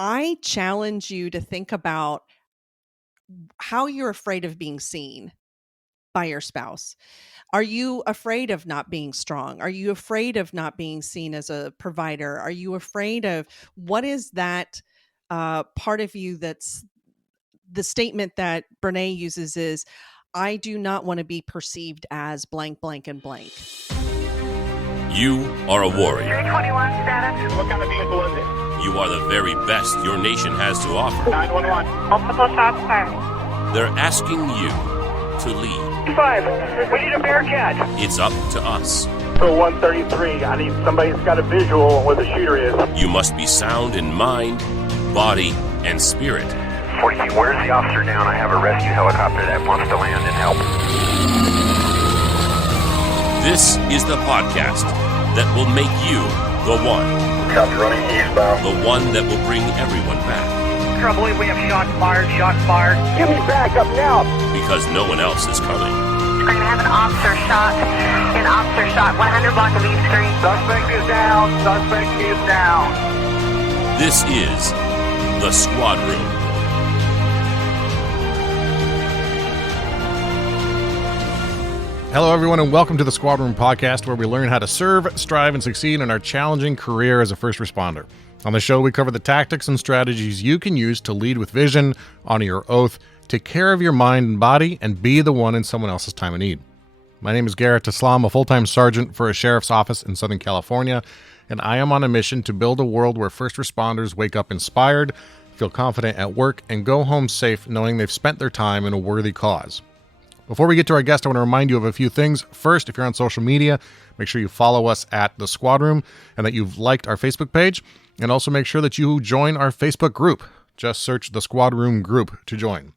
I challenge you to think about how you're afraid of being seen by your spouse. Are you afraid of not being strong? Are you afraid of not being seen as a provider? Are you afraid of what is that part of you that's the statement that Brene uses is, I do not want to be perceived as blank, blank, and blank. You are a warrior. 321 status. What kind of vehicle is it? You are the very best your nation has to offer. 911. Multiple shots fired. They're asking you to lead. 5. We need a Bearcat. It's up to us. So 133. I need somebody that's got a visual on where the shooter is. You must be sound in mind, body, and spirit. 42, where's the officer down? I have a rescue helicopter that wants to land and help. This is the podcast that will make you the one. Copy, running eastbound. The one that will bring everyone back. Trouble, we have shots fired. Give me backup now. Because no one else is coming. We're going to have an officer shot. 100 block of East Street. Suspect is down. This is the Squad Room. Hello, everyone, and welcome to the Squadron Podcast, where we learn how to serve, strive, and succeed in our challenging career as a first responder. On the show, we cover the tactics and strategies you can use to lead with vision, honor your oath, take care of your mind and body, and be the one in someone else's time of need. My name is Garrett Islam, a full-time sergeant for a sheriff's office in Southern California, and I am on a mission to build a world where first responders wake up inspired, feel confident at work, and go home safe knowing they've spent their time in a worthy cause. Before we get to our guest, I want to remind you of a few things. First, if you're on social media, make sure you follow us at The Squad Room and that you've liked our Facebook page. And also make sure that you join our Facebook group. Just search The Squad Room group to join.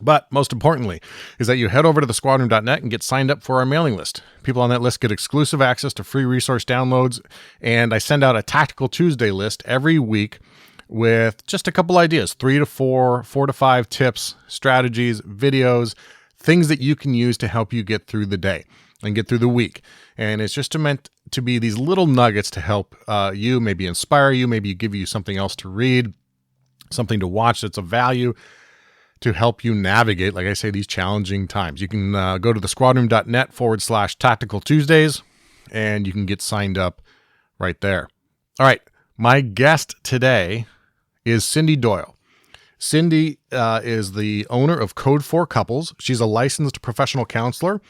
But most importantly is that you head over to thesquadroom.net and get signed up for our mailing list. People on that list get exclusive access to free resource downloads. And I send out a Tactical Tuesday list every week with just a couple ideas, 3 to 4, 4 to 5 tips, strategies, videos, things that you can use to help you get through the day and get through the week. And it's just meant to be these little nuggets to help you, maybe inspire you, maybe give you something else to read, something to watch that's of value to help you navigate, like I say, these challenging times. You can go to thesquadroom.net/Tactical Tuesdays, and you can get signed up right there. All right, my guest today is Cindy Doyle. Cindy is the owner of Code 4 Couples. She's a licensed professional counselor,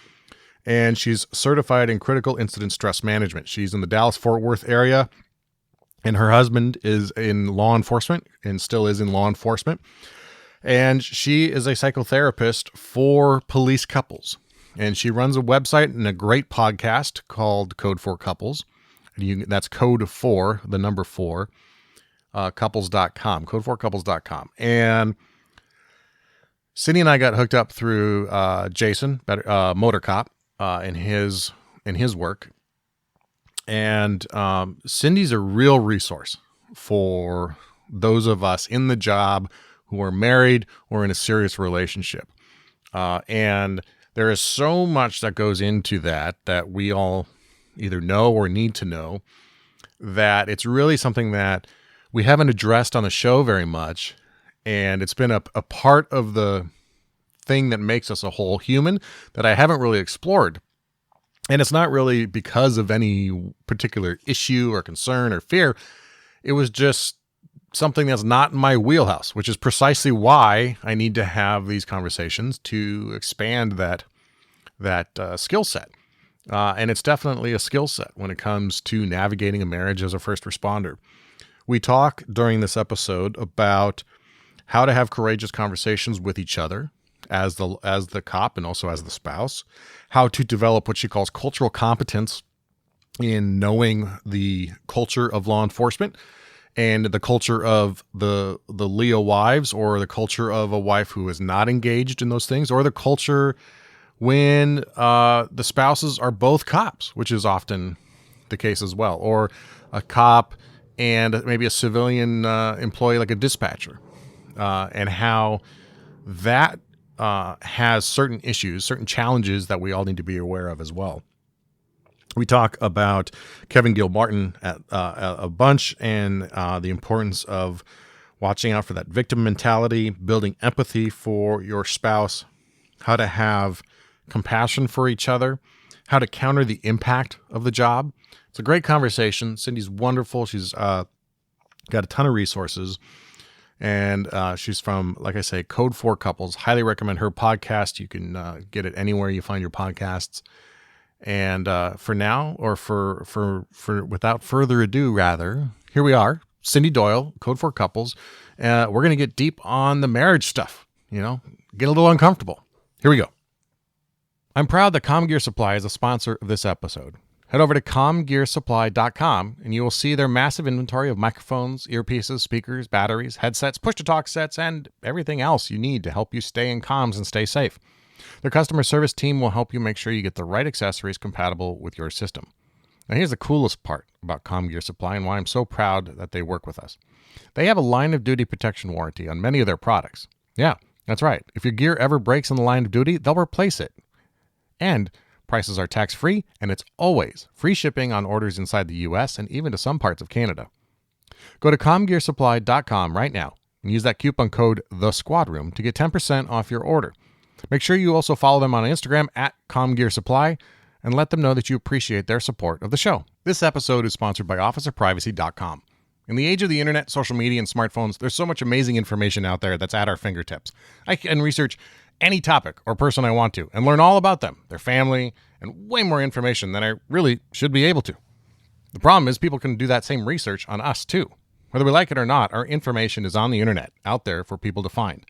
and she's certified in critical incident stress management. She's in the Dallas-Fort Worth area, and her husband is in law enforcement and still is in law enforcement. And she is a psychotherapist for police couples. And she runs a website and a great podcast called Code 4 Couples. And that's Code 4, the number 4. Couples.com, code4couples.com. And Cindy and I got hooked up through Jason, Motor Cop, in his work. And Cindy's a real resource for those of us in the job who are married or in a serious relationship. And there is so much that goes into that we all either know or need to know, that it's really something that we haven't addressed on the show very much, and it's been a part of the thing that makes us a whole human that I haven't really explored. And it's not really because of any particular issue or concern or fear. It was just something that's not in my wheelhouse, which is precisely why I need to have these conversations to expand that skill set. And it's definitely a skill set when it comes to navigating a marriage as a first responder. We talk during this episode about how to have courageous conversations with each other as the cop and also as the spouse, how to develop what she calls cultural competence in knowing the culture of law enforcement and the culture of the Leo wives, or the culture of a wife who is not engaged in those things, or the culture when the spouses are both cops, which is often the case as well, or a cop and maybe a civilian employee like a dispatcher, and how that has certain issues, certain challenges that we all need to be aware of as well. We talk about Kevin Gilmartin a bunch, and the importance of watching out for that victim mentality, building empathy for your spouse, how to have compassion for each other, how to counter the impact of the job. It's a great conversation. Cindy's wonderful. She's got a ton of resources. And she's from, like I say, Code 4 Couples. Highly recommend her podcast. You can get it anywhere you find your podcasts. And for now, or for without further ado, rather, here we are, Cindy Doyle, Code 4 Couples. We're going to get deep on the marriage stuff, get a little uncomfortable. Here we go. I'm proud that CommGear Supply is a sponsor of this episode. Head over to commgearsupply.com and you will see their massive inventory of microphones, earpieces, speakers, batteries, headsets, push-to-talk sets, and everything else you need to help you stay in comms and stay safe. Their customer service team will help you make sure you get the right accessories compatible with your system. Now here's the coolest part about CommGear Supply and why I'm so proud that they work with us. They have a line of duty protection warranty on many of their products. Yeah, that's right. If your gear ever breaks in the line of duty, they'll replace it. And prices are tax-free, and it's always free shipping on orders inside the U.S. and even to some parts of Canada. Go to commgearsupply.com right now and use that coupon code THESQUADROOM to get 10% off your order. Make sure you also follow them on Instagram at commgearsupply and let them know that you appreciate their support of the show. This episode is sponsored by officerprivacy.com. In the age of the internet, social media, and smartphones, there's so much amazing information out there that's at our fingertips. I can research any topic or person I want to and learn all about them, their family, and way more information than I really should be able to. The problem is people can do that same research on us too. Whether we like it or not, our information is on the internet, out there for people to find.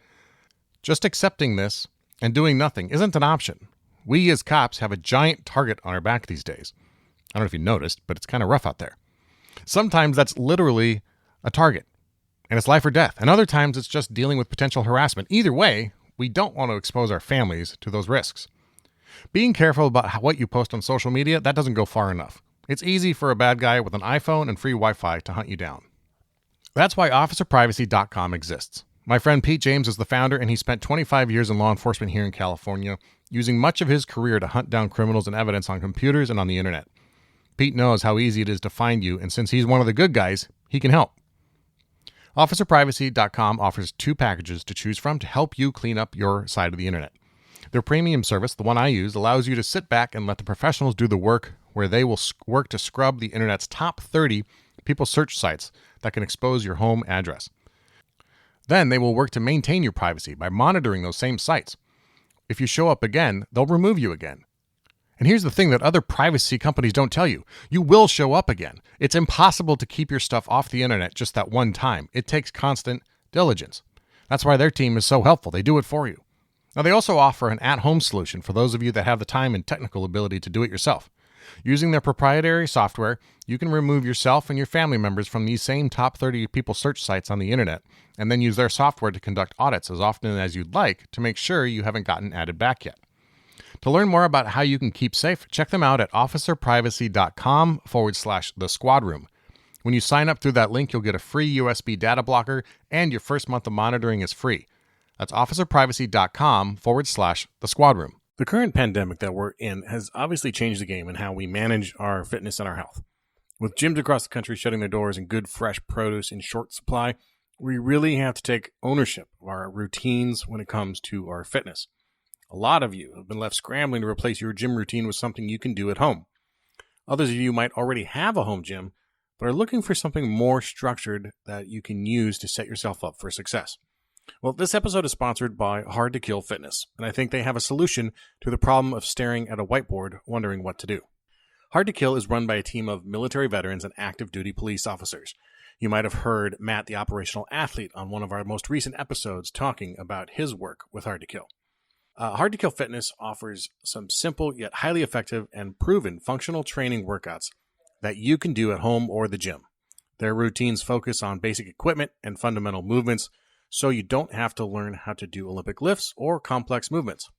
Just accepting this and doing nothing isn't an option. We as cops have a giant target on our back these days. I don't know if you noticed, but it's kind of rough out there. Sometimes that's literally a target, and it's life or death. And other times it's just dealing with potential harassment. Either way, we don't want to expose our families to those risks. Being careful about what you post on social media, that doesn't go far enough. It's easy for a bad guy with an iPhone and free Wi-Fi to hunt you down. That's why officerprivacy.com exists. My friend Pete James is the founder, and he spent 25 years in law enforcement here in California, using much of his career to hunt down criminals and evidence on computers and on the internet. Pete knows how easy it is to find you, and since he's one of the good guys, he can help. OfficerPrivacy.com offers 2 packages to choose from to help you clean up your side of the internet. Their premium service, the one I use, allows you to sit back and let the professionals do the work, where they will work to scrub the internet's top 30 people search sites that can expose your home address. Then they will work to maintain your privacy by monitoring those same sites. If you show up again, they'll remove you again. And here's the thing that other privacy companies don't tell you. You will show up again. It's impossible to keep your stuff off the internet just that one time. It takes constant diligence. That's why their team is so helpful. They do it for you. Now, they also offer an at-home solution for those of you that have the time and technical ability to do it yourself. Using their proprietary software, you can remove yourself and your family members from these same top 30 people search sites on the internet, and then use their software to conduct audits as often as you'd like to make sure you haven't gotten added back yet. To learn more about how you can keep safe, check them out at officerprivacy.com/thesquadroom. When you sign up through that link, you'll get a free USB data blocker, and your first month of monitoring is free. That's officerprivacy.com/thesquadroom. The current pandemic that we're in has obviously changed the game in how we manage our fitness and our health. With gyms across the country shutting their doors and good fresh produce in short supply, we really have to take ownership of our routines when it comes to our fitness. A lot of you have been left scrambling to replace your gym routine with something you can do at home. Others of you might already have a home gym, but are looking for something more structured that you can use to set yourself up for success. Well, this episode is sponsored by Hard to Kill Fitness, and I think they have a solution to the problem of staring at a whiteboard wondering what to do. Hard to Kill is run by a team of military veterans and active duty police officers. You might have heard Matt, the operational athlete, on one of our most recent episodes talking about his work with Hard to Kill. Hard to Kill Fitness offers some simple yet highly effective and proven functional training workouts that you can do at home or the gym. Their routines focus on basic equipment and fundamental movements, so you don't have to learn how to do Olympic lifts or complex movements.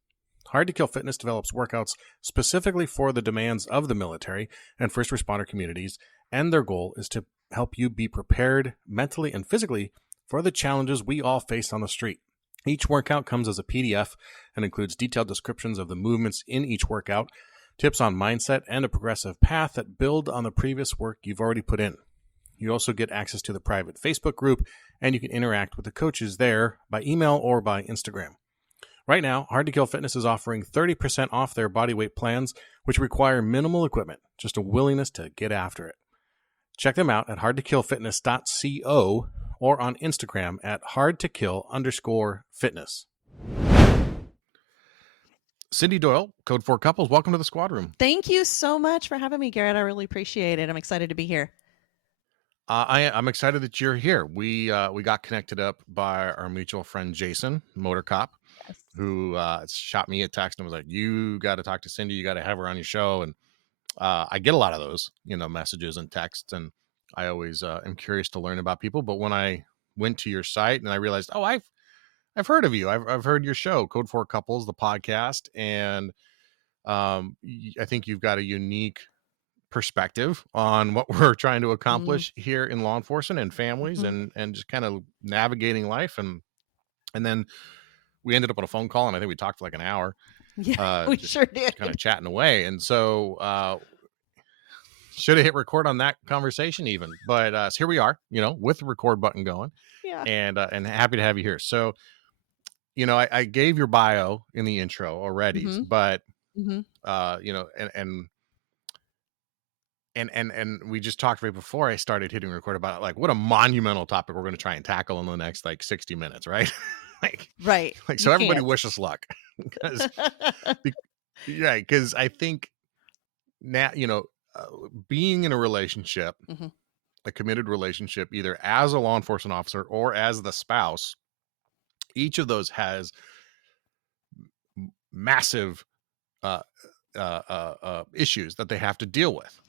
Hard to Kill Fitness develops workouts specifically for the demands of the military and first responder communities, and their goal is to help you be prepared mentally and physically for the challenges we all face on the street. Each workout comes as a PDF and includes detailed descriptions of the movements in each workout, tips on mindset, and a progressive path that build on the previous work you've already put in. You also get access to the private Facebook group, and you can interact with the coaches there by email or by Instagram. Right now, Hard to Kill Fitness is offering 30% off their bodyweight plans, which require minimal equipment, just a willingness to get after it. Check them out at hardtokillfitness.co or on Instagram at hardtokill_fitness. Cindy Doyle, Code 4 Couples, welcome to the Squad Room. Thank you so much for having me, Garrett. I really appreciate it. I'm excited to be here. I'm excited that you're here. We got connected up by our mutual friend Jason, Motor Cop, Yes. who shot me a text and was like, "You got to talk to Cindy. You got to have her on your show." And I get a lot of those, messages and texts, and I always am curious to learn about people. But when I went to your site and I realized, oh, I've heard of you. I've heard your show, Code 4 Couples, the podcast, and I think you've got a unique perspective on what we're trying to accomplish here in law enforcement and families and just kind of navigating life. And then we ended up on a phone call, and I think we talked for like an hour. Yeah, we sure did. Kind of chatting away. And so should have hit record on that conversation even, but so here we are, with the record button going. Yeah. And happy to have you here. So, I gave your bio in the intro already, but and we just talked right before I started hitting record about like what a monumental topic we're going to try and tackle in the next like 60 minutes, right? Right. So everybody wish us luck, because I think now being in a relationship, a committed relationship, either as a law enforcement officer or as the spouse, each of those has massive issues that they have to deal with.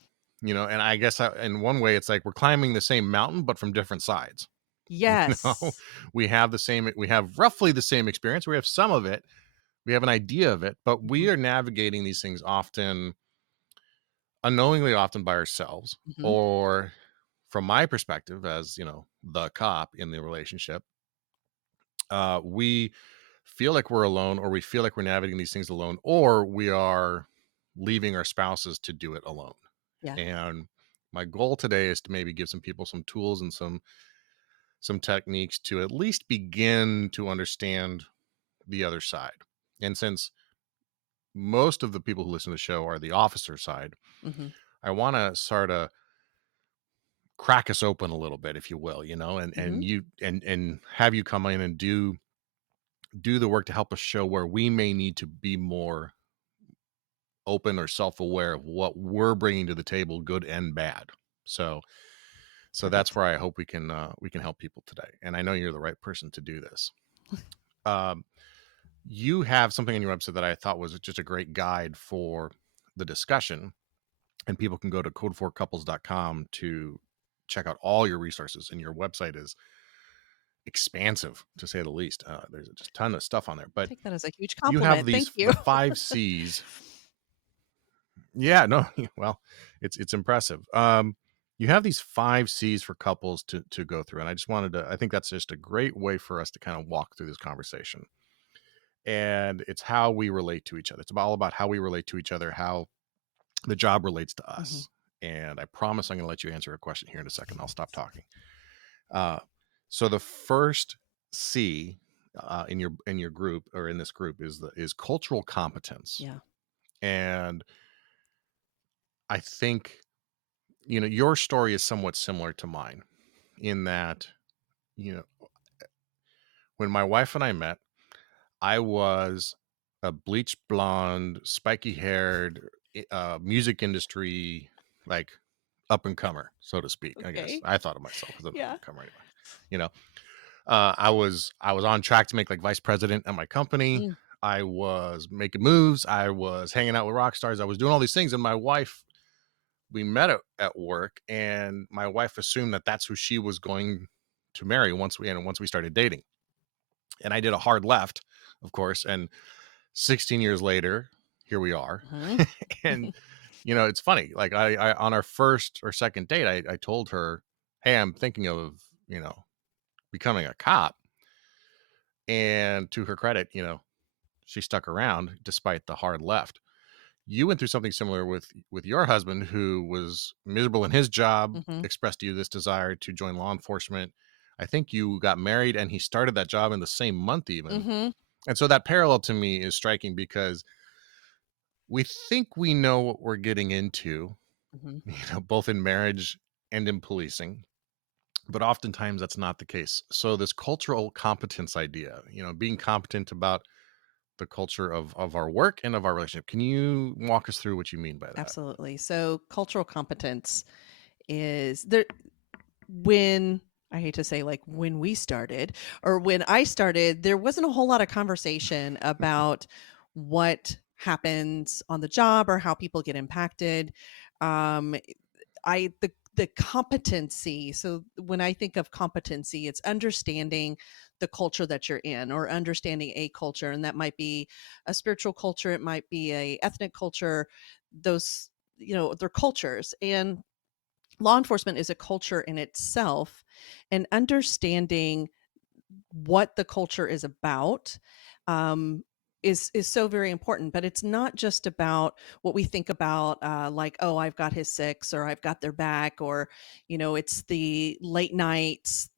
And I guess in one way it's like we're climbing the same mountain, but from different sides. Yes. We have roughly the same experience. We have some of it. We have an idea of it, but we are navigating these things often unknowingly, often by ourselves, or from my perspective as, the cop in the relationship, we feel like we're alone, or we feel like we're navigating these things alone, or we are leaving our spouses to do it alone. Yeah. And my goal today is to maybe give some people some tools and some techniques to at least begin to understand the other side. And since most of the people who listen to the show are the officer side, I want to sort of crack us open a little bit, if you will, and you and have you come in and do the work to help us show where we may need to be more open or self-aware of what we're bringing to the table, good and bad. So that's where I hope we can help people today. And I know you're the right person to do this. You have something on your website that I thought was just a great guide for the discussion, and people can go to code4couples.com to check out all your resources, and your website is expansive, to say the least. There's just a ton of stuff on there, but I take that as a huge compliment. You have these Thank you. the 5 C's. Yeah, no, well, it's impressive. You have these 5 C's for couples to go through, and I think that's just a great way for us to kind of walk through this conversation. And it's how we relate to each other. It's all about how we relate to each other, how the job relates to us. And I promise I'm going to let you answer a question here in a second. I'll stop talking. So the first C in your group, or in this group, is cultural competence. Yeah. And I think, your story is somewhat similar to mine in that, when my wife and I met, I was a bleached blonde, spiky haired, music industry, like up and comer, so to speak. Okay. I guess I thought of myself as an up and comer anyway. I was on track to make like vice president at my company. I was making moves. I was hanging out with rock stars. I was doing all these things. And my wife, we met at work, and my wife assumed that that's who she was going to marry once we started dating. And I did a hard left, of course. And 16 years later, here we are. And, it's funny. Like I on our first or second date, I told her, hey, I'm thinking of, becoming a cop. And to her credit, she stuck around despite the hard left. you went through something similar with your husband, who was miserable in his job, Mhm. expressed to you this desire to join law enforcement. I think you got married and he started that job in the same month even. Mhm. And so that parallel to me is striking, because we think we know what we're getting into, Mhm. both in marriage and in policing, but oftentimes that's not the case. So this cultural competence idea, being competent about the culture of our work and of our relationship. Can you walk us through what you mean by that? Absolutely. So cultural competence is there when I hate to say like when we started or when I started, there wasn't a whole lot of conversation about what happens on the job or how people get impacted. Um, the competency. So when I think of competency, it's understanding the culture that you're in or understanding a culture, and that might be a spiritual culture, it might be a ethnic culture. Those, they're cultures, and law enforcement is a culture in itself, and understanding what the culture is about um, is so very important. But it's not just about what we think about, like, oh, I've got his six, or I've got their back, or it's the late nights.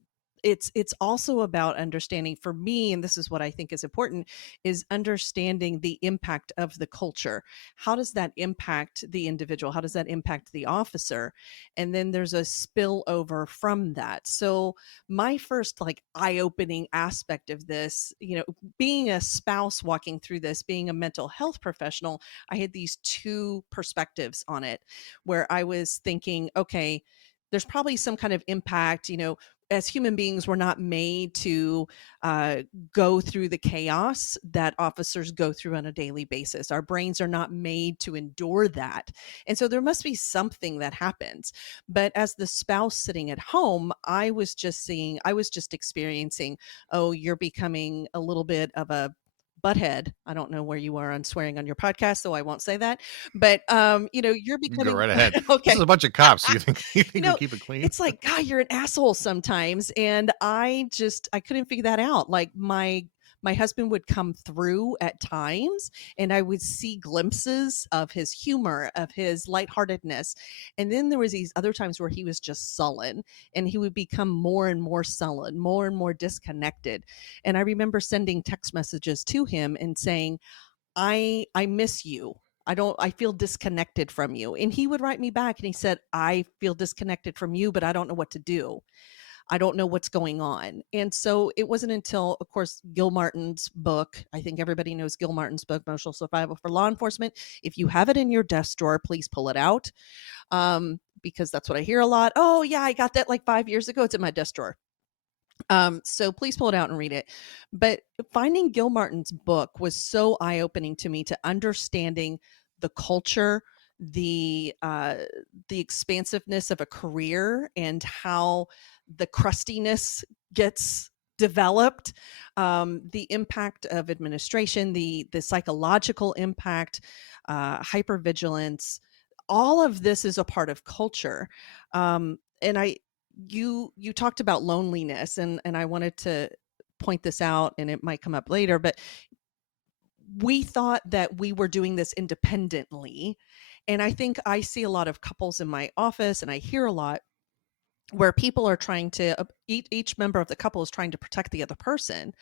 It's also about understanding, for me, and this is what I think is important, is understanding the impact of the culture. How does that impact the individual? How does that impact the officer? And then there's a spillover from that. So my first like eye-opening aspect of this, being a spouse walking through this, being a mental health professional, I had these two perspectives on it, where I was thinking, okay, there's probably some kind of impact. As human beings, we're not made to uh, go through the chaos that officers go through on a daily basis. Our brains are not made to endure that. And so there must be something that happens. But as the spouse sitting at home, I was just experiencing, oh, you're becoming a little bit of a butthead. I don't know where you are on swearing on your podcast, so I won't say that. But you're You can go becoming right ahead. This okay. is a bunch of cops. You think you You think we know, keep it clean? it's like, God, you're an asshole sometimes. And I couldn't figure that out. Like my husband would come through at times, and I would see glimpses of his humor, of his lightheartedness. And then there was these other times where he was just sullen, and he would become more and more sullen, more and more disconnected. And I remember sending text messages to him and saying, I miss you. I feel disconnected from you. And he would write me back and he said, I feel disconnected from you, but I don't know what to do. I don't know what's going on. And so it wasn't until, of course, Gil Martin's book. I think everybody knows Gil Martin's book, Emotional Survival for Law Enforcement. If you have it in your desk drawer, please pull it out. Because that's what I hear a lot. Oh yeah, I got that like 5 years ago. It's in my desk drawer. So please pull it out and read it. But finding Gil Martin's book was so eye-opening to me, to understanding the culture, the expansiveness of a career, and how the crustiness gets developed, the impact of administration, the psychological impact, hypervigilance. All of this is a part of culture. And you talked about loneliness, and I wanted to point this out, and it might come up later, but we thought that we were doing this independently. And I think I see a lot of couples in my office, and I hear a lot where people are trying to each member of the couple is trying to protect the other person,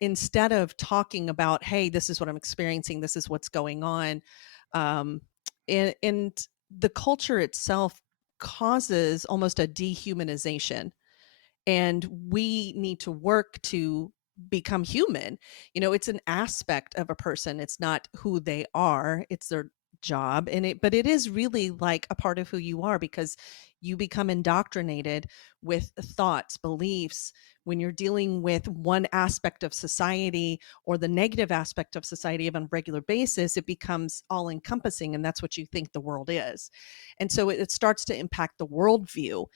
instead of talking about, hey, this is what I'm experiencing, this is what's going on. um, and the culture itself causes almost a dehumanization, and we need to work to become human. It's an aspect of a person, it's not who they are, it's their job. But it is really like a part of who you are, because you become indoctrinated with thoughts, beliefs. When you're dealing with one aspect of society or the negative aspect of society on a regular basis, it becomes all encompassing, and that's what you think the world is. And so it starts to impact the worldview,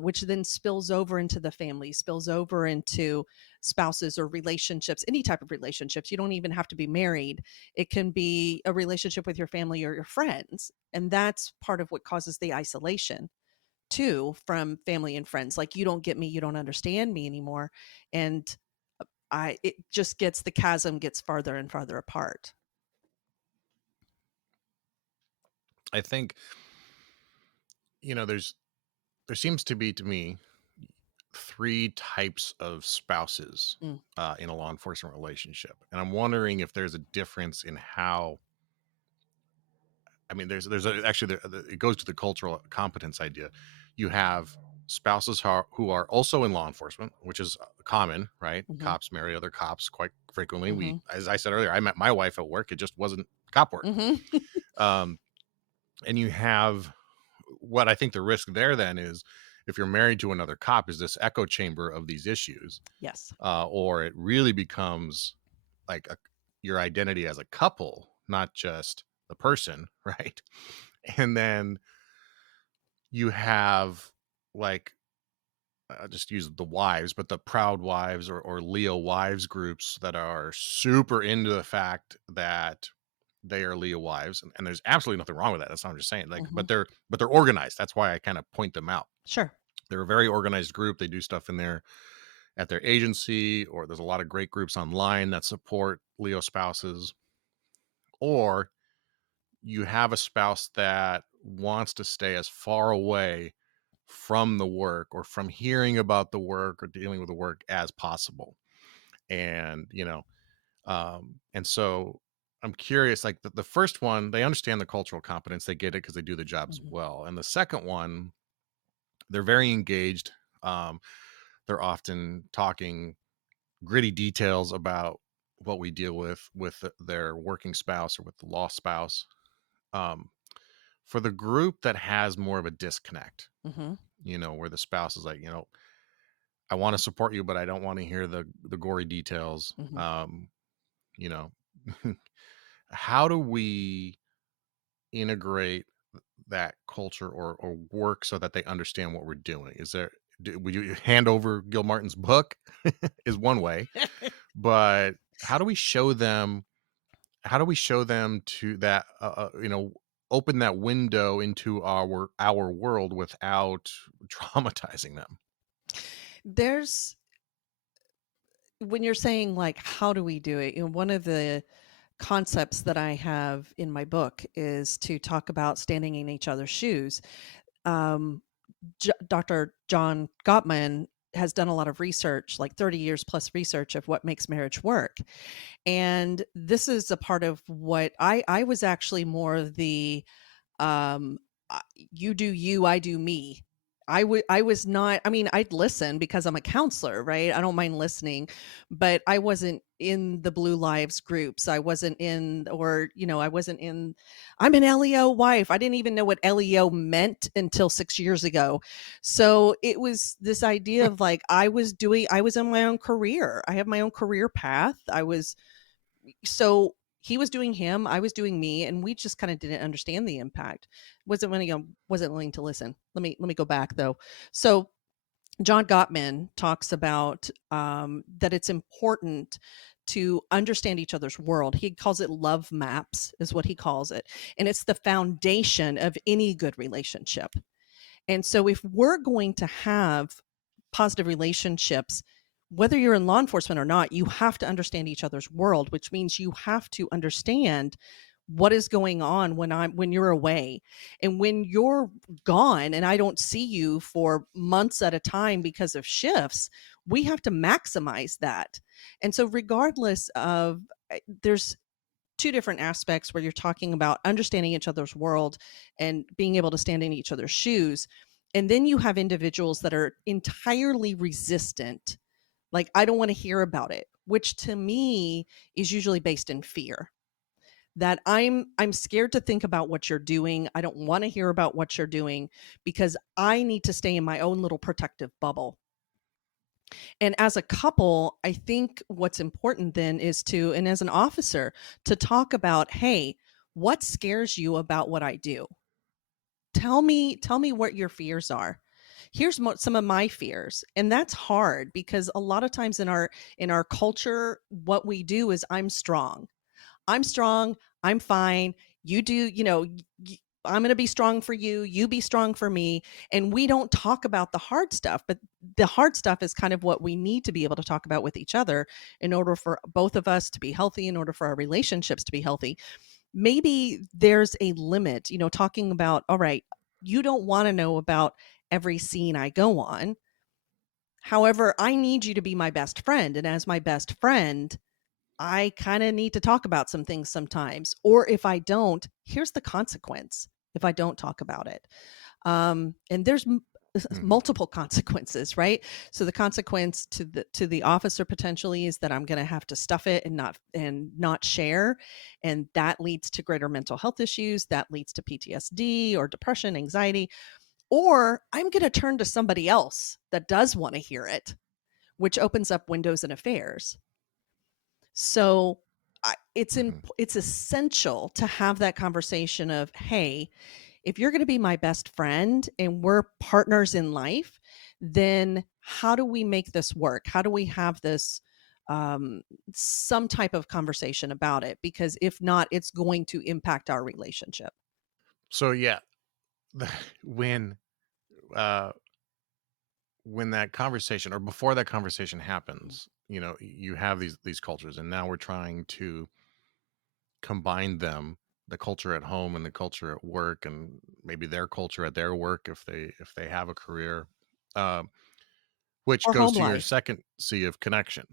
which then spills over into the family, spills over into spouses or relationships, any type of relationships. You don't even have to be married. It can be a relationship with your family or your friends. And that's part of what causes the isolation too, from family and friends. Like, you don't get me, you don't understand me anymore. And it just gets, the chasm gets farther and farther apart. I think, there seems to be, to me, three types of spouses Mm. in a law enforcement relationship. And I'm wondering if there's a difference in how, it goes to the cultural competence idea. You have spouses who are also in law enforcement, which is common, right? Mhm. Cops marry other cops quite frequently. Mhm. As I said earlier, I met my wife at work. It just wasn't cop work. Mhm. Um, and you have what I think the risk there then is, if you're married to another cop, is this echo chamber of these issues, Yes. or it really becomes like your identity as a couple, not just the person, right? And then you have, like, I'll just use the wives, but the proud wives or Leo wives groups that are super into the fact that they are Leo wives, and there's absolutely nothing wrong with that. That's not what I'm just saying. Like, Mhm. but they're organized. That's why I kind of point them out. Sure. They're a very organized group. They do stuff in there at their agency, or there's a lot of great groups online that support Leo spouses. Or you have a spouse that wants to stay as far away from the work or from hearing about the work or dealing with the work as possible. And, and so I'm curious, like the first one, they understand the cultural competence, they get it because they do the jobs Mhm. well. And the second one, they're very engaged. They're often talking gritty details about what we deal with their working spouse or with the law spouse. Um, for the group that has more of a disconnect, Mhm. where the spouse is like, I want to support you, but I don't want to hear the gory details. Mhm. You know, how do we integrate that culture or work so that they understand what we're doing? Would you hand over Gil Martin's book is one way, but how do we show them? How do we show them to that? Open that window into our world without traumatizing them. There's when you're saying like how do we do it? One of the concepts that I have in my book is to talk about standing in each other's shoes. Um, Dr. John Gottman has done a lot of research, like 30 years plus research of what makes marriage work. And this is a part of what I was actually more of the um you do you, I do me. I was not, I mean, I'd listen because I'm a counselor, right? I don't mind listening, but I wasn't in the Blue Lives groups. I wasn't in, or, I wasn't in, I'm an LEO wife. I didn't even know what LEO meant until 6 years ago. So it was this idea of like, I was in my own career. I have my own career path. So he was doing him, I was doing me, and we just kind of didn't understand the impact. Wasn't willing to listen. Let me go back though. So John Gottman talks about that it's important to understand each other's world. He calls it love maps, is what he calls it, and it's the foundation of any good relationship. And so if we're going to have positive relationships, whether you're in law enforcement or not, you have to understand each other's world, which means you have to understand what is going on when you're away, and when you're gone and I don't see you for months at a time because of shifts. We have to maximize that. And so regardless of, there's two different aspects where you're talking about understanding each other's world and being able to stand in each other's shoes. And then you have individuals that are entirely resistant, like, I don't want to hear about it, which to me is usually based in fear. That I'm scared to think about what you're doing. I don't want to hear about what you're doing because I need to stay in my own little protective bubble. And as a couple, I think what's important then is to, and as an officer, to talk about, hey, what scares you about what I do? Tell me what your fears are. Here's some of my fears. And that's hard because a lot of times in our culture, what we do is I'm strong. I'm strong. I'm fine. You do, I'm going to be strong for you. You be strong for me. And we don't talk about the hard stuff, but the hard stuff is kind of what we need to be able to talk about with each other in order for both of us to be healthy, in order for our relationships to be healthy. maybe there's a limit, talking about, all right, you don't want to know about every scene I go on. However, I need you to be my best friend. And as my best friend, I kind of need to talk about some things sometimes. Or if I don't, here's the consequence if I don't talk about it. And there's multiple consequences, right? So the consequence to the officer potentially is that I'm going to have to stuff it and not share, and that leads to greater mental health issues. That leads to PTSD or depression, anxiety. Or I'm going to turn to somebody else that does want to hear it, which opens up windows and affairs. So it's essential to have that conversation of, hey, if you're going to be my best friend and we're partners in life, then how do we make this work? How do we have this some type of conversation about it? Because if not, it's going to impact our relationship. So yeah, when that conversation, or before that conversation happens, you have these cultures, and now we're trying to combine them, the culture at home and the culture at work, and maybe their culture at their work if they have a career, which Or goes home to your life. second C of connection,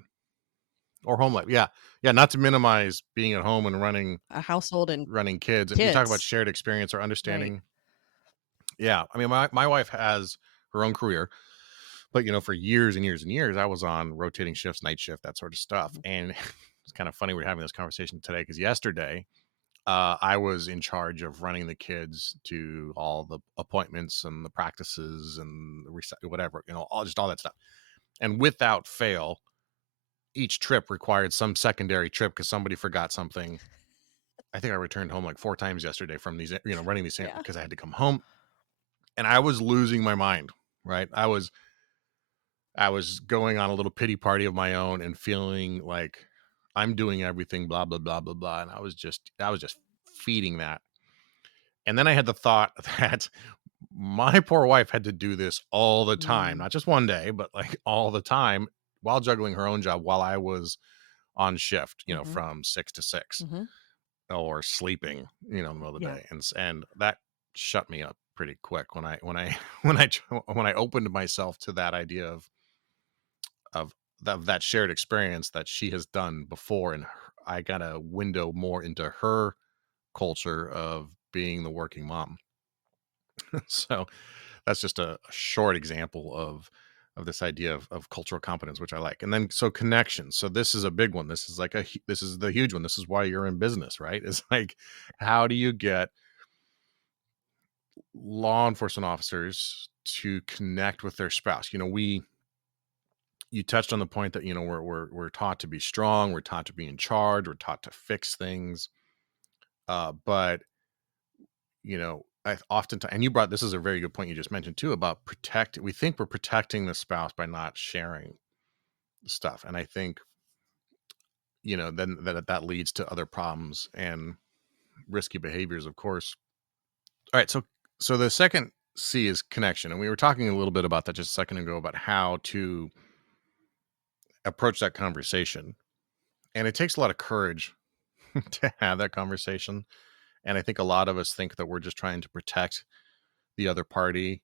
or home life. Yeah, not to minimize being at home and running A household and kids, and you talk about kids. shared experience or Right. understanding. Yeah, I mean, my wife has her own career, but for years and years and years, I was on rotating shifts, night shift, that sort of stuff. And it's kind of funny we're having this conversation today, because yesterday I was in charge of running the kids to all the appointments and the practices and the whatever, all that stuff. And without fail, each trip required some secondary trip because somebody forgot something. I think I returned home like 4 times yesterday from these, running these Yeah. because I had to come home, and I was losing my mind. Right, I was going on a little pity party of my own and feeling like I'm doing everything, blah blah blah blah blah, and I was just feeding that. And then I had the thought that my poor wife had to do this all the time, not just one day, but like all the time, while juggling her own job while I was on shift, from 6 to 6, or sleeping, in the middle of the Yeah. day. And that shut me up pretty quick when I when I opened myself to that idea of that shared experience that she has done before, and I got a window more into her culture of being the working mom. So that's just a short example of this idea of cultural competence, which I like. And then, so connection. So this is a big one. This is this is the huge one. This is why you're in business, right? It's like, how do you get law enforcement officers to connect with their spouse? You touched on the point that we're taught to be strong, we're taught to be in charge, we're taught to fix things, but I oftentimes, and you brought, this is a very good point you just mentioned too, about we think we're protecting the spouse by not sharing stuff, and I think then that leads to other problems and risky behaviors, of course. All right, so the second C is connection, and we were talking a little bit about that just a second ago, about how to approach that conversation. And it takes a lot of courage to have that conversation. And I think a lot of us think that we're just trying to protect the other party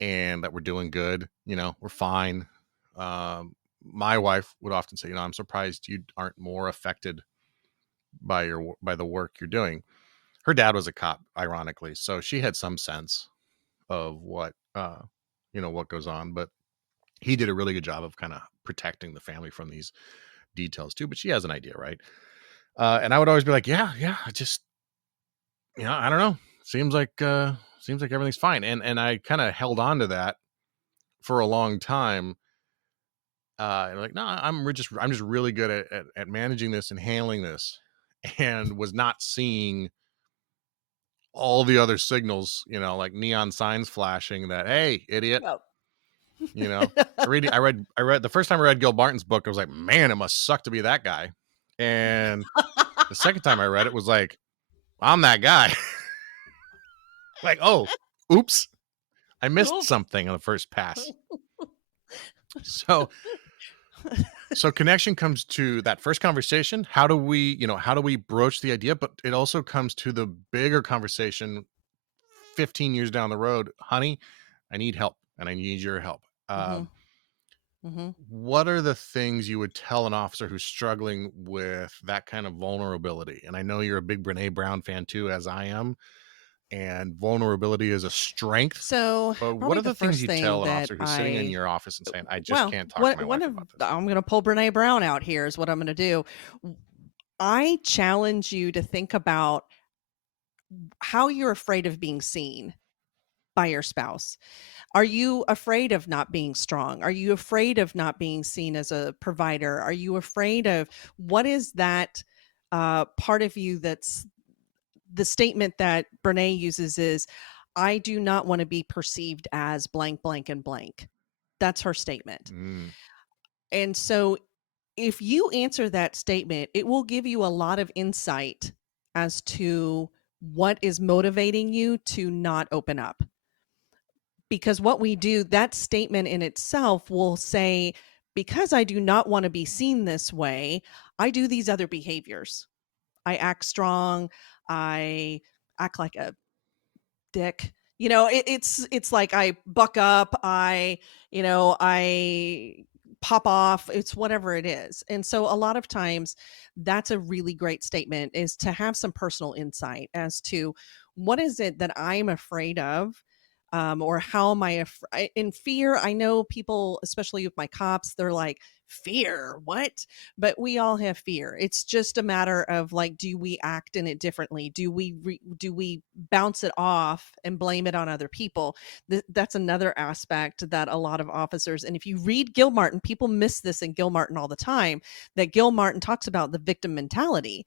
and that we're doing good. We're fine. My wife would often say, I'm surprised you aren't more affected by the work you're doing. Her dad was a cop, ironically, so she had some sense of what what goes on, but he did a really good job of kind of protecting the family from these details too. But she has an idea, right? And I would always be like, yeah, just I don't know. Seems like everything's fine. And I kind of held on to that for a long time. And like, no, I'm just really good at managing this and handling this, and was not seeing all the other signals, like neon signs flashing that, hey, idiot. Well. I read the first time I read Gil Barton's book, I was like, man, it must suck to be that guy. And the second time I read it was like, I'm that guy. Like, oh, oops, I missed something on the first pass. So So connection comes to that first conversation. How do we broach the idea? But it also comes to the bigger conversation 15 years down the road. Honey, I need help and I need your help. Mhm. Mhm. What are the things you would tell an officer who's struggling with that kind of vulnerability? And I know you're a big Brene Brown fan too, as I am, and vulnerability is a strength. So, But what probably are the the things first you thing tell an that officer who's sitting in your office and saying, "I just well, can't talk to what my one wife of about this"? I'm gonna pull Brene Brown out here is what I'm gonna do. I challenge you to think about how you're afraid of being seen by your spouse. Are you afraid of not being strong? Are you afraid of not being seen as a provider? Are you afraid of what is that part of you that's the statement that Brene uses is, I do not want to be perceived as blank, blank, and blank. That's her statement. Mm, And so if you answer that statement, it will give you a lot of insight as to what is motivating you to not open up. Because what we do, that statement in itself will say, because I do not want to be seen this way, I do these other behaviors. I act strong. I act like a dick. It's like I buck up. I pop off. It's whatever it is. And so a lot of times that's a really great statement, is to have some personal insight as to what is it that I'm afraid of, or how am in fear. I know people, especially with my cops, they're like, fear, what? But we all have fear. It's just a matter of like, do we act in it differently? Do we bounce it off and blame it on other people? That's another aspect that a lot of officers, and if you read Gilmartin, people miss this in Gilmartin all the time, that Gilmartin talks about the victim mentality.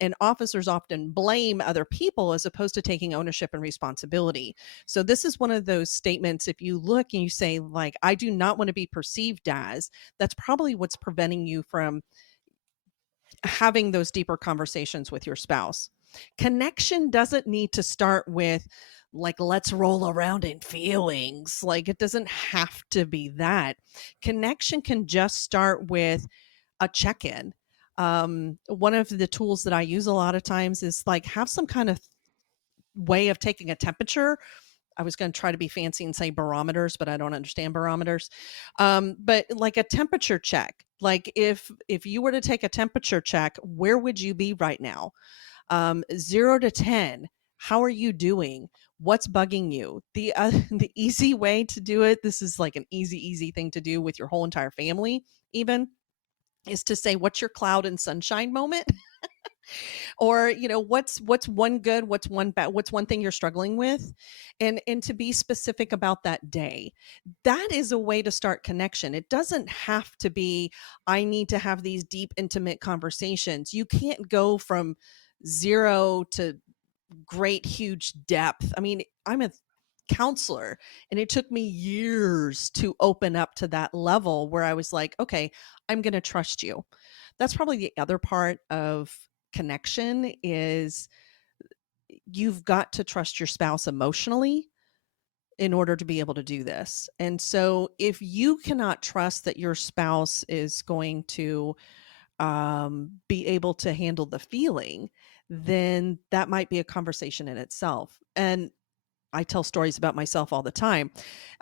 And officers often blame other people as opposed to taking ownership and responsibility. So this is one of those statements, if you look and you say, like, I do not want to be perceived as, that's probably what's preventing you from having those deeper conversations with your spouse. Connection doesn't need to start with, like, let's roll around in feelings. Like, it doesn't have to be that. Connection can just start with a check-in. One of the tools that I use a lot of times is like, have some kind of way of taking a temperature. I was going to try to be fancy and say barometers, but I don't understand barometers. But like a temperature check. Like, if you were to take a temperature check, where would you be right now? 0 to 10. How are you doing? What's bugging you? The easy way to do it, this is like an easy thing to do with your whole entire family even, is to say, what's your cloud and sunshine moment? Or, what's one good, what's one bad, what's one thing you're struggling with? And to be specific about that day. That is a way to start connection. It doesn't have to be, I need to have these deep, intimate conversations. You can't go from 0 to great, huge depth. I mean, I'm a counselor, and it took me years to open up to that level where I was like, okay, I'm going to trust you. That's probably the other part of connection, is you've got to trust your spouse emotionally in order to be able to do this. And so if you cannot trust that your spouse is going to be able to handle the feeling, then that might be a conversation in itself. And I tell stories about myself all the time.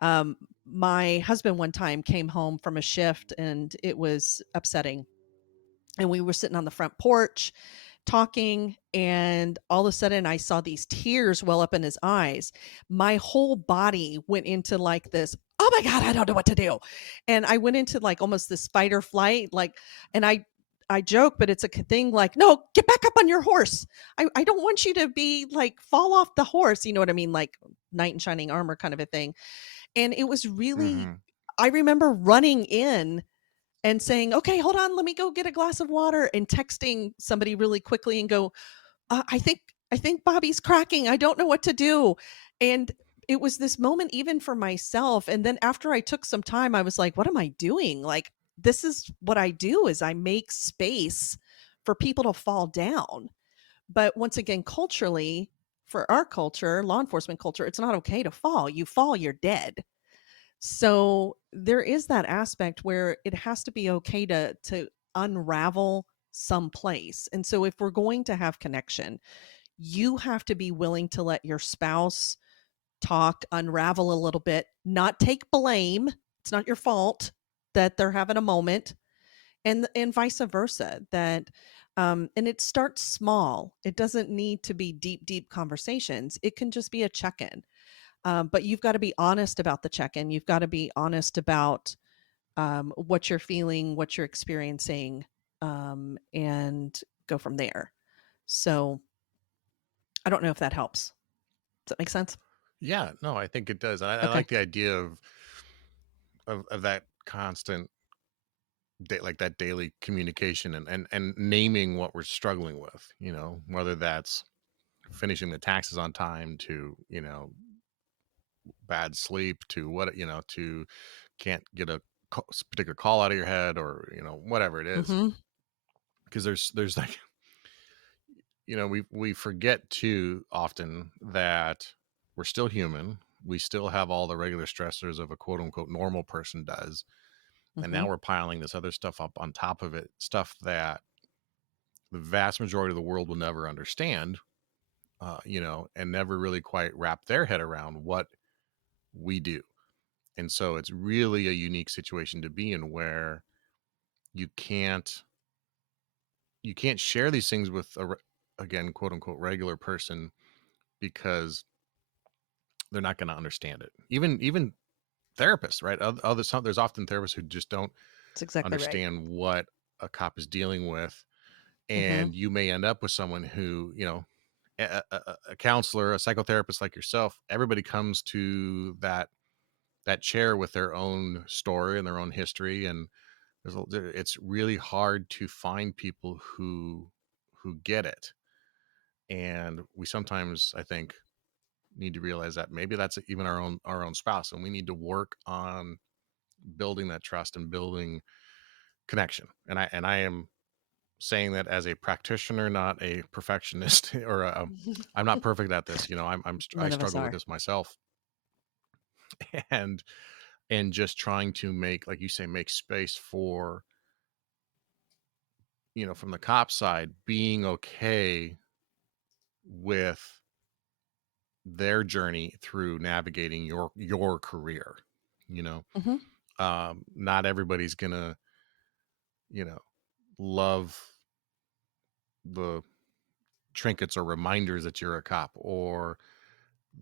My husband one time came home from a shift and it was upsetting. And we were sitting on the front porch talking, and all of a sudden I saw these tears well up in his eyes. My whole body went into like this, oh my God, I don't know what to do. And I went into like almost this fight or flight, like, and I joke, but it's a thing like, no, get back up on your horse. I don't want you to be like, fall off the horse. You know what I mean? Like knight in shining armor kind of a thing. And it was really, mhm. I remember running in and saying, okay, hold on, let me go get a glass of water, and texting somebody really quickly and go, I think Bobby's cracking. I don't know what to do. And it was this moment even for myself. And then after I took some time, I was like, what am I doing? Like, this is what I do, is I make space for people to fall down. But once again, culturally, for our culture, law enforcement culture, it's not okay to fall. You fall, you're dead. So there is that aspect where it has to be okay to unravel someplace. And so if we're going to have connection, you have to be willing to let your spouse talk, unravel a little bit, not take blame. It's not your fault that they're having a moment, and vice versa. That and it starts small. It doesn't need to be deep conversations. It can just be a check-in. But you've got to be honest about the check-in. You've got to be honest about what you're feeling, what you're experiencing, and go from there. So I don't know if that helps. Does that make sense? Yeah, no, I think it does. I Okay. like the idea of that constant like that daily communication and naming what we're struggling with, whether that's finishing the taxes on time to, bad sleep to to can't get a particular call out of your head, or, whatever it is. Mm-hmm. Because there's like, we forget too often that we're still human. We still have all the regular stressors of a quote unquote normal person does. And now we're piling this other stuff up on top of it, stuff that the vast majority of the world will never understand, and never really quite wrap their head around what we do. And so it's really a unique situation to be in, where you can't share these things with again, quote unquote, regular person, because they're not going to understand it. Even therapists, right? There's often therapists who just don't That's exactly understand what a cop is dealing with. right. And you may end up with someone who, a counselor, a psychotherapist like yourself, everybody comes to that chair with their own story and their own history. And it's really hard to find people who get it. And we sometimes, I think, need to realize that maybe that's even our own spouse, and we need to work on building that trust and building connection. And I am saying that as a practitioner, not a perfectionist, or I'm not perfect at this. I None of us struggle with are. this myself, and just trying to make, like you say, make space for, from the cop side, being okay with their journey through navigating your career. Mhm. Not everybody's gonna, love the trinkets or reminders that you're a cop, or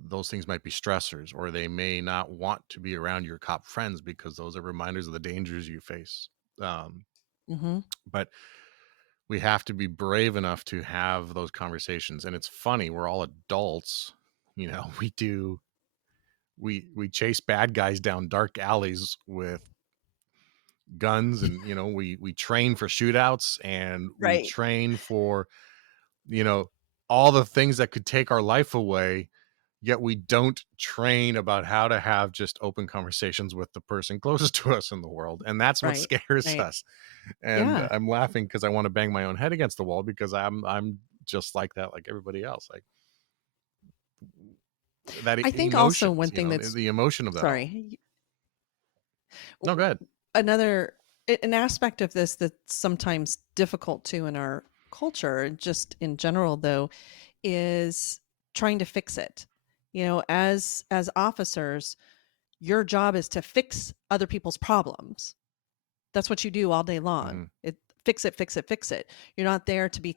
those things might be stressors, or they may not want to be around your cop friends because those are reminders of the dangers you face. Mhm. But we have to be brave enough to have those conversations. And it's funny, we're all adults, we chase bad guys down dark alleys with guns, and we train for shootouts, and we Right. train for all the things that could take our life away, yet we don't train about how to have just open conversations with the person closest to us in the world. And that's what Right. scares Right. us. And Yeah. I'm laughing because I want to bang my own head against the wall, because I'm just like that, like everybody else. Like that I think also emotions, one thing that's the emotion of that all. sorry. No, go ahead. Another an aspect of this that's sometimes difficult too in our culture, just in general though, is trying to fix it. As officers, your job is to fix other people's problems. That's what you do all day long. Mhm. Fix it, fix it, fix it. You're not there to be,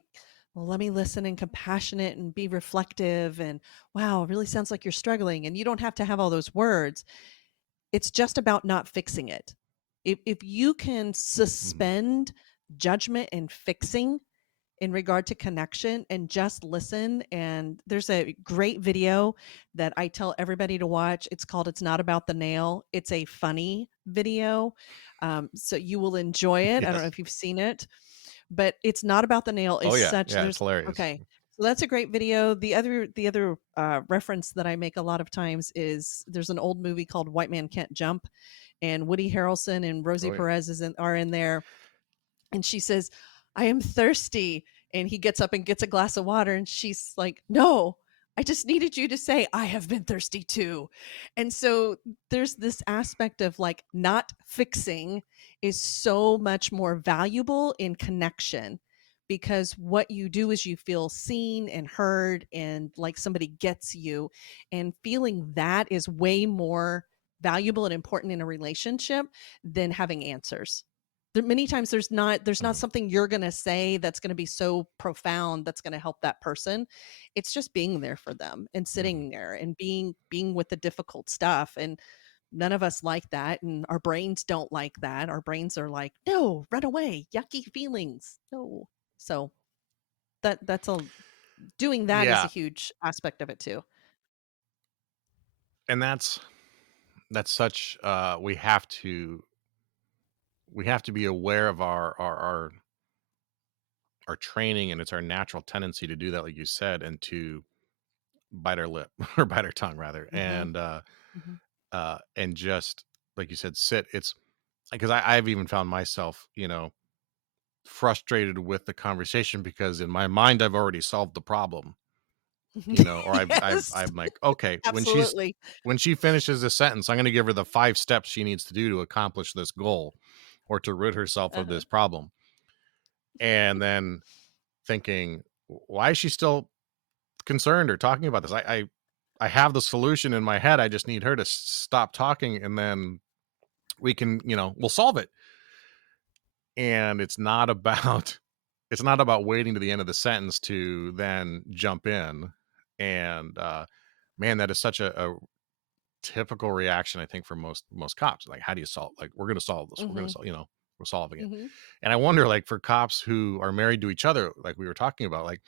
well, let me listen and compassionate and be reflective and wow, it really sounds like you're struggling. And you don't have to have all those words. It's just about not fixing it. If you can suspend judgment and fixing in regard to connection and just listen. And there's a great video that I tell everybody to watch. It's called It's Not About the Nail. It's a funny video. So you will enjoy it. I don't know Yes. if you've seen it, but It's Not About the Nail is Oh yeah. such, Yeah, it's hilarious. okay. So that's a great video. The other reference that I make a lot of times is there's an old movie called White Man Can't Jump, and Woody Harrelson and Rosie Oh, yeah. Perez are in there. And she says, I am thirsty. And he gets up and gets a glass of water. And she's like, no, I just needed you to say, I have been thirsty too. And so there's this aspect of like not fixing is so much more valuable in connection, because what you do is you feel seen and heard and like somebody gets you, and feeling that is way more valuable and important in a relationship than having answers. Many times there's not something you're going to say that's going to be so profound that's going to help that person. It's just being there for them and sitting there and being with the difficult stuff. And none of us like that, and our brains don't like that. Our brains are like, no, run away, yucky feelings, no. So that's a doing that is a Yeah. huge aspect of it too. And that's such we have to be aware of our training, and it's our natural tendency to do that, like you said, and to bite our lip or bite our tongue rather. Mhm. Mhm. And just like you said, sit. It's because I've even found myself, frustrated with the conversation because in my mind I've already solved the problem, or Yes, I'm like, okay, absolutely. when she finishes a sentence, I'm going to give her the 5 steps she needs to do to accomplish this goal or to rid herself of Uh-huh. this problem. And then thinking, why is she still concerned or talking about this? I have the solution in my head. I just need her to stop talking, and then we can, we'll solve it. And it's not about waiting to the end of the sentence to then jump in. And man, that is such a typical reaction, I think, for most cops. Like, how do you solve? Like, we're going to solve this. We're going to Mhm. solve. We're solving it. Mhm. And I wonder, like, for cops who are married to each other, like we were talking about, like,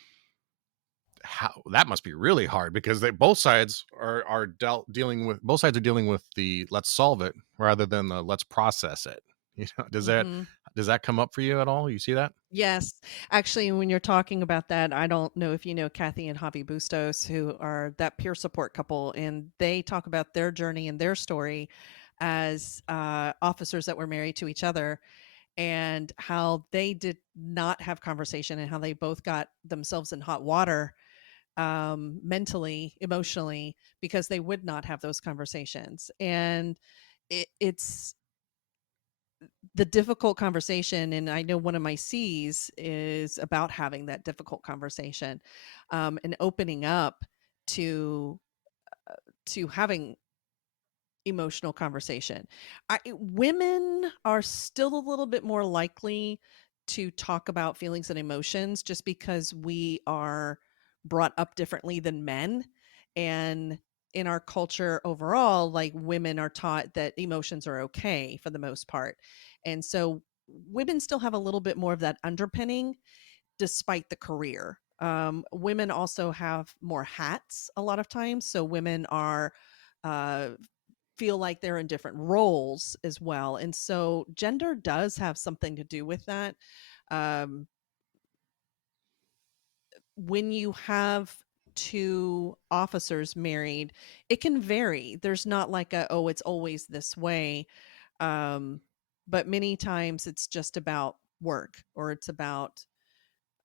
how that must be really hard because both sides are dealing with the let's solve it rather than the let's process it. Mhm. Does that come up for you at all? You see that? Yes. Actually, when you're talking about that, I don't know if you know Kathy and Javi Bustos, who are that peer support couple, and they talk about their journey and their story as officers that were married to each other, and how they did not have conversation and how they both got themselves in hot water, mentally, emotionally, because they would not have those conversations. And it's the difficult conversation. And I know one of my C's is about having that difficult conversation, and opening up to having emotional conversation. Women are still a little bit more likely to talk about feelings and emotions just because we are brought up differently than men. And in our culture overall, like, women are taught that emotions are okay for the most part. And so women still have a little bit more of that underpinning despite the career. Women also have more hats a lot of times. So women are, uh, feel like they're in different roles as well. And so gender does have something to do with that. Um, when you have two officers married, it can vary. There's not like oh, it's always this way. Um, but many times it's just about work, or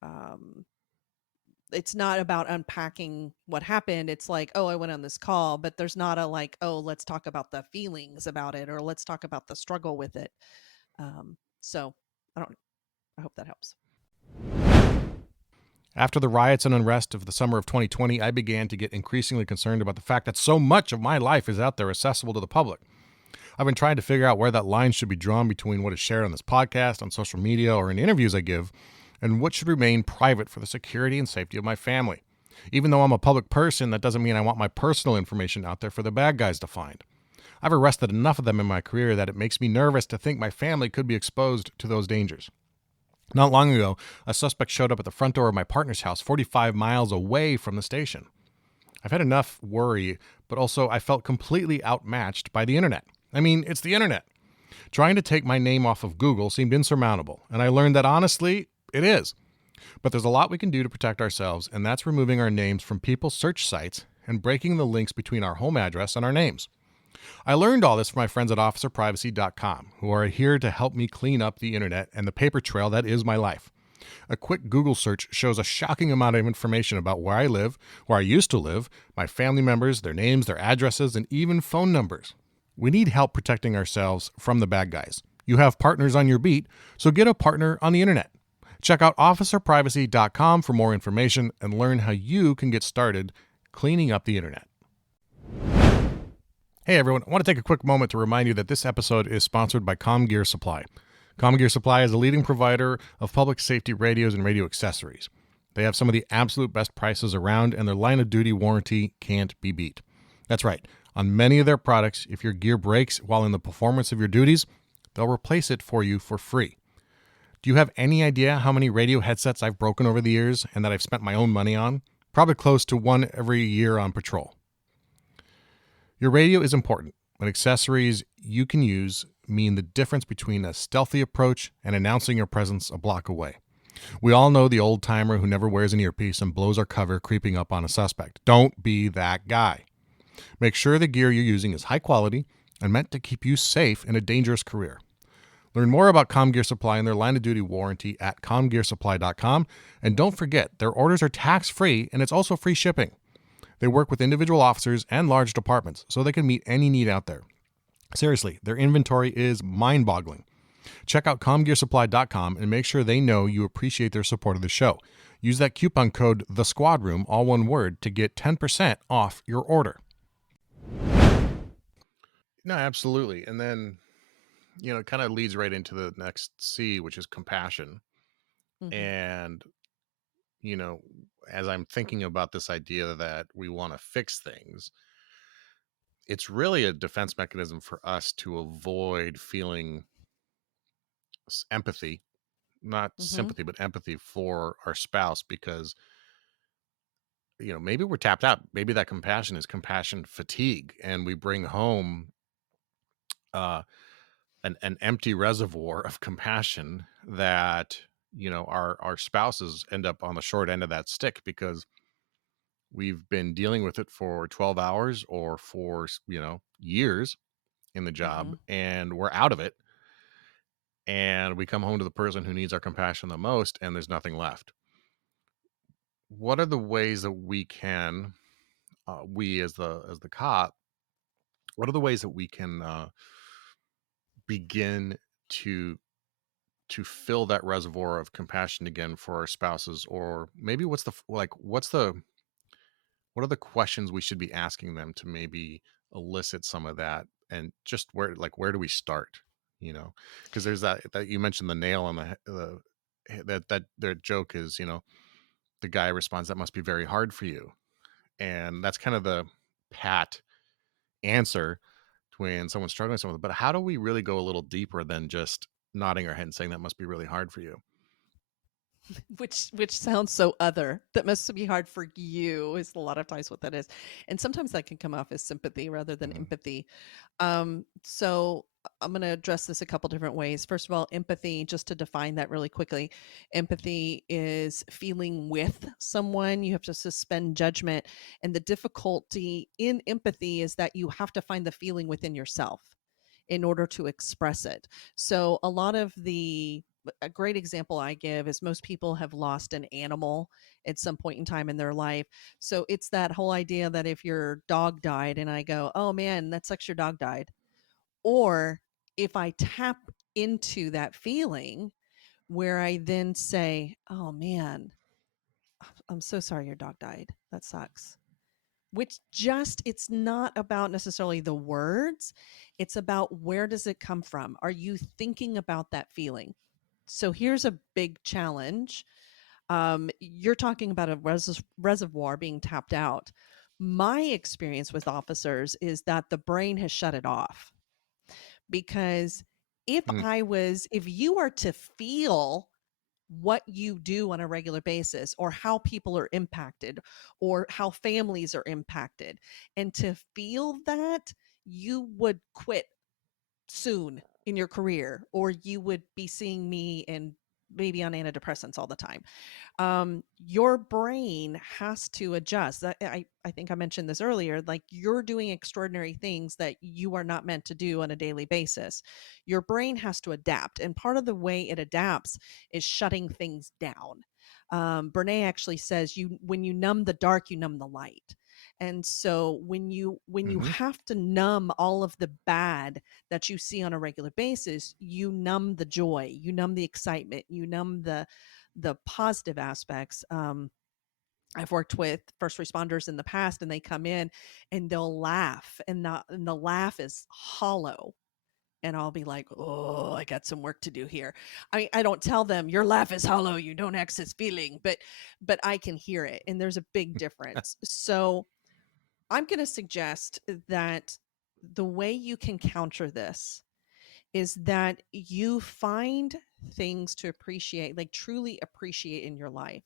um, it's not about unpacking what happened. It's like, oh, I went on this call, but there's not a like, oh, let's talk about the feelings about it, or let's talk about the struggle with it. So I hope that helps. After the riots and unrest of the summer of 2020, I began to get increasingly concerned about the fact that so much of my life is out there accessible to the public. I've been trying to figure out where that line should be drawn between what is shared on this podcast, on social media, or in interviews I give, and what should remain private for the security and safety of my family. Even though I'm a public person, that doesn't mean I want my personal information out there for the bad guys to find. I've arrested enough of them in my career that it makes me nervous to think my family could be exposed to those dangers. Not long ago, a suspect showed up at the front door of my partner's house 45 miles away from the station. I've had enough worry, but also I felt completely outmatched by the internet. I mean, it's the internet. Trying to take my name off of Google seemed insurmountable, and I learned that honestly, it is. But there's a lot we can do to protect ourselves, and that's removing our names from people's search sites and breaking the links between our home address and our names. I learned all this from my friends at OfficerPrivacy.com, who are here to help me clean up the internet and the paper trail that is my life. A quick Google search shows a shocking amount of information about where I live, where I used to live, my family members, their names, their addresses, and even phone numbers. We need help protecting ourselves from the bad guys. You have partners on your beat, so get a partner on the internet. Check out officerprivacy.com for more information and learn how you can get started cleaning up the internet. Hey everyone, I want to take a quick moment to remind you that this episode is sponsored by CommGear Supply. CommGear Supply is a leading provider of public safety radios and radio accessories. They have some of the absolute best prices around, and their line of duty warranty can't be beat. That's right. On many of their products, if your gear breaks while in the performance of your duties, they'll replace it for you for free. Do you have any idea how many radio headsets I've broken over the years and that I've spent my own money on? Probably close to one every year on patrol. Your radio is important, but accessories you can use mean the difference between a stealthy approach and announcing your presence a block away. We all know the old timer who never wears an earpiece and blows our cover creeping up on a suspect. Don't be that guy. Make sure the gear you're using is high quality and meant to keep you safe in a dangerous career. Learn more about CommGear Supply and their line of duty warranty at commgearsupply.com. And don't forget, their orders are tax-free and it's also free shipping. They work with individual officers and large departments so they can meet any need out there. Seriously, their inventory is mind-boggling. Check out commgearsupply.com and make sure they know you appreciate their support of the show. Use that coupon code THESQUADROOM, all one word, to get 10% off your order. No, absolutely. And then, it kind of leads right into the next C, which is compassion. Mhm. And, as I'm thinking about this idea that we want to fix things, it's really a defense mechanism for us to avoid feeling empathy, not Mhm. sympathy, but empathy for our spouse, because maybe we're tapped out. Maybe that compassion is compassion fatigue, and we bring home an empty reservoir of compassion that our spouses end up on the short end of that stick because we've been dealing with it for 12 hours or for years in the job, Mhm. and we're out of it, and we come home to the person who needs our compassion the most, and there's nothing left. What are the ways that we can we as the cop, what are the ways that we can begin to fill that reservoir of compassion again for our spouses? Or maybe what are the questions we should be asking them to maybe elicit some of that? And just where do we start? Because there's that you mentioned, the nail on that joke is, the guy responds, "That must be very hard for you." And that's kind of the pat answer when someone's struggling with something. But how do we really go a little deeper than just nodding our head and saying that must be really hard for you? Which sounds so other. That must be hard for you is a lot of times what that is. And sometimes that can come off as sympathy rather than empathy. So I'm going to address this a couple different ways. First of all, empathy, just to define that really quickly. Empathy is feeling with someone. You have to suspend judgment. And the difficulty in empathy is that you have to find the feeling within yourself in order to express it. So a great example I give is most people have lost an animal at some point in time in their life. So it's that whole idea that if your dog died and I go, "Oh man, that sucks your dog died." Or if I tap into that feeling where I then say, "Oh man, I'm so sorry your dog died. That sucks." It's not about necessarily the words. It's about where does it come from? Are you thinking about that feeling? So here's a big challenge. You're talking about a reservoir being tapped out. My experience with officers is that the brain has shut it off because Hmm. if you are to feel what you do on a regular basis or how people are impacted or how families are impacted, and to feel that, you would quit soon in your career, or you would be seeing me in maybe on antidepressants all the time. Your brain has to adjust. I think I mentioned this earlier, like you're doing extraordinary things that you are not meant to do on a daily basis. Your brain has to adapt. And part of the way it adapts is shutting things down. Brene actually says when you numb the dark, you numb the light. And so when you have to numb all of the bad that you see on a regular basis, you numb the joy, you numb the excitement, you numb the positive aspects. I've worked with first responders in the past, and they come in and they'll laugh, and the laugh is hollow. And I'll be like, oh, I got some work to do here. I don't tell them your laugh is hollow, you don't access feeling, but I can hear it, and there's a big difference. So I'm going to suggest that the way you can counter this is that you find things to appreciate, like truly appreciate in your life.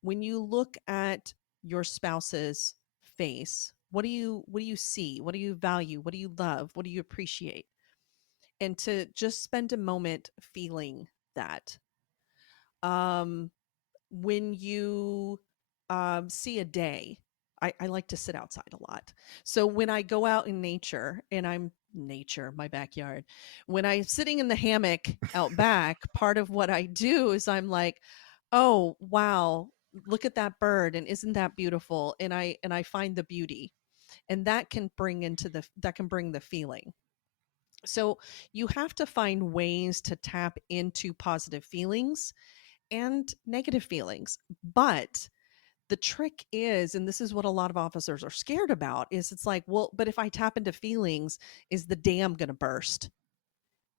When you look at your spouse's face, what do you see? What do you value? What do you love? What do you appreciate? And to just spend a moment feeling that. When you see a day, I like to sit outside a lot. So when I go out in nature, and my backyard, when I'm sitting in the hammock out back, part of what I do is I'm like, oh, wow, look at that bird. And isn't that beautiful? And I find the beauty, and that can bring the feeling. So you have to find ways to tap into positive feelings and negative feelings. But the trick is, and this is what a lot of officers are scared about, is it's like, well, but if I tap into feelings, is the dam going to burst?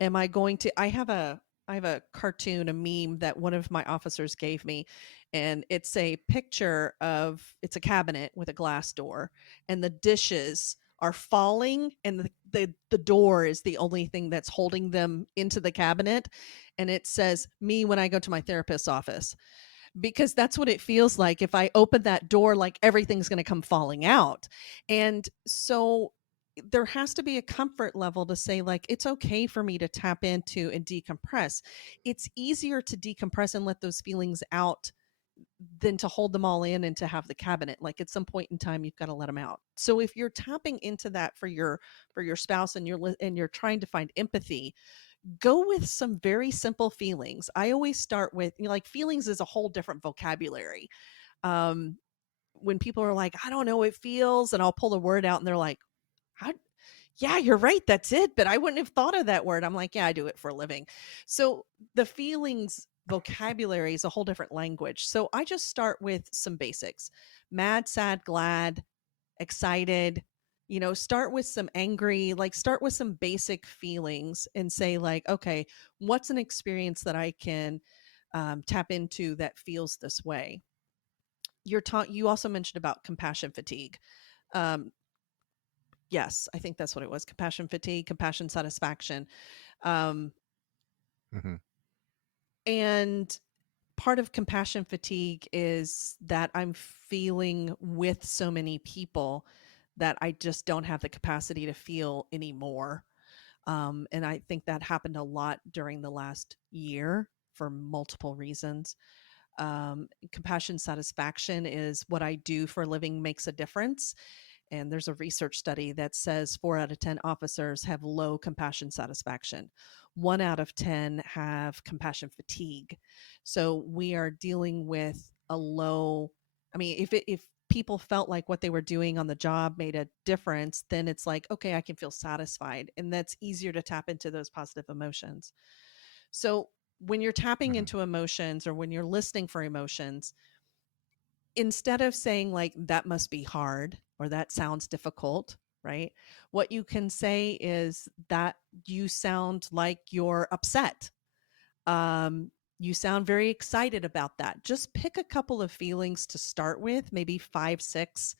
Am I going to, I have a cartoon, a meme that one of my officers gave me, and it's a picture of, it's a cabinet with a glass door, and the dishes are falling, and the door is the only thing that's holding them into the cabinet. And it says, me when I go to my therapist's office, because that's what it feels like. If I open that door, like everything's going to come falling out. And so there has to be a comfort level to say, like, it's okay for me to tap into and decompress. It's easier to decompress and let those feelings out than to hold them all in and to have the cabinet. Like at some point in time, you've got to let them out. So if you're tapping into that for your spouse, and you're trying to find empathy, go with some very simple feelings. I always start with, like, feelings is a whole different vocabulary. When people are like, I don't know, it feels, and I'll pull the word out, and they're like, how? Yeah, you're right, that's it, but I wouldn't have thought of that word. I'm like, yeah, I do it for a living. So the feelings vocabulary is a whole different language. So I just start with some basics: mad, sad, glad, excited. Start with some angry, like start with some basic feelings, and say, like, okay, what's an experience that I can tap into that feels this way? You also mentioned about compassion fatigue. Yes, I think that's what it was: compassion fatigue, compassion satisfaction. um, Mm-hmm. and part of compassion fatigue is that I'm feeling with so many people that I just don't have the capacity to feel anymore. And I think that happened a lot during the last year for multiple reasons. Compassion satisfaction is what I do for a living makes a difference. And there's a research study that says 4 out of 10 officers have low compassion satisfaction. 1 out of 10 have compassion fatigue. So we are dealing with a low. I mean, if people felt like what they were doing on the job made a difference, then it's like, okay, I can feel satisfied. And that's easier to tap into those positive emotions. So when you're tapping into emotions, or when you're listening for emotions, instead of saying, like, that must be hard, or that sounds difficult, right? What you can say is that you sound like you're upset. You sound very excited about that. Just pick a couple of feelings to start with, maybe 5, 6,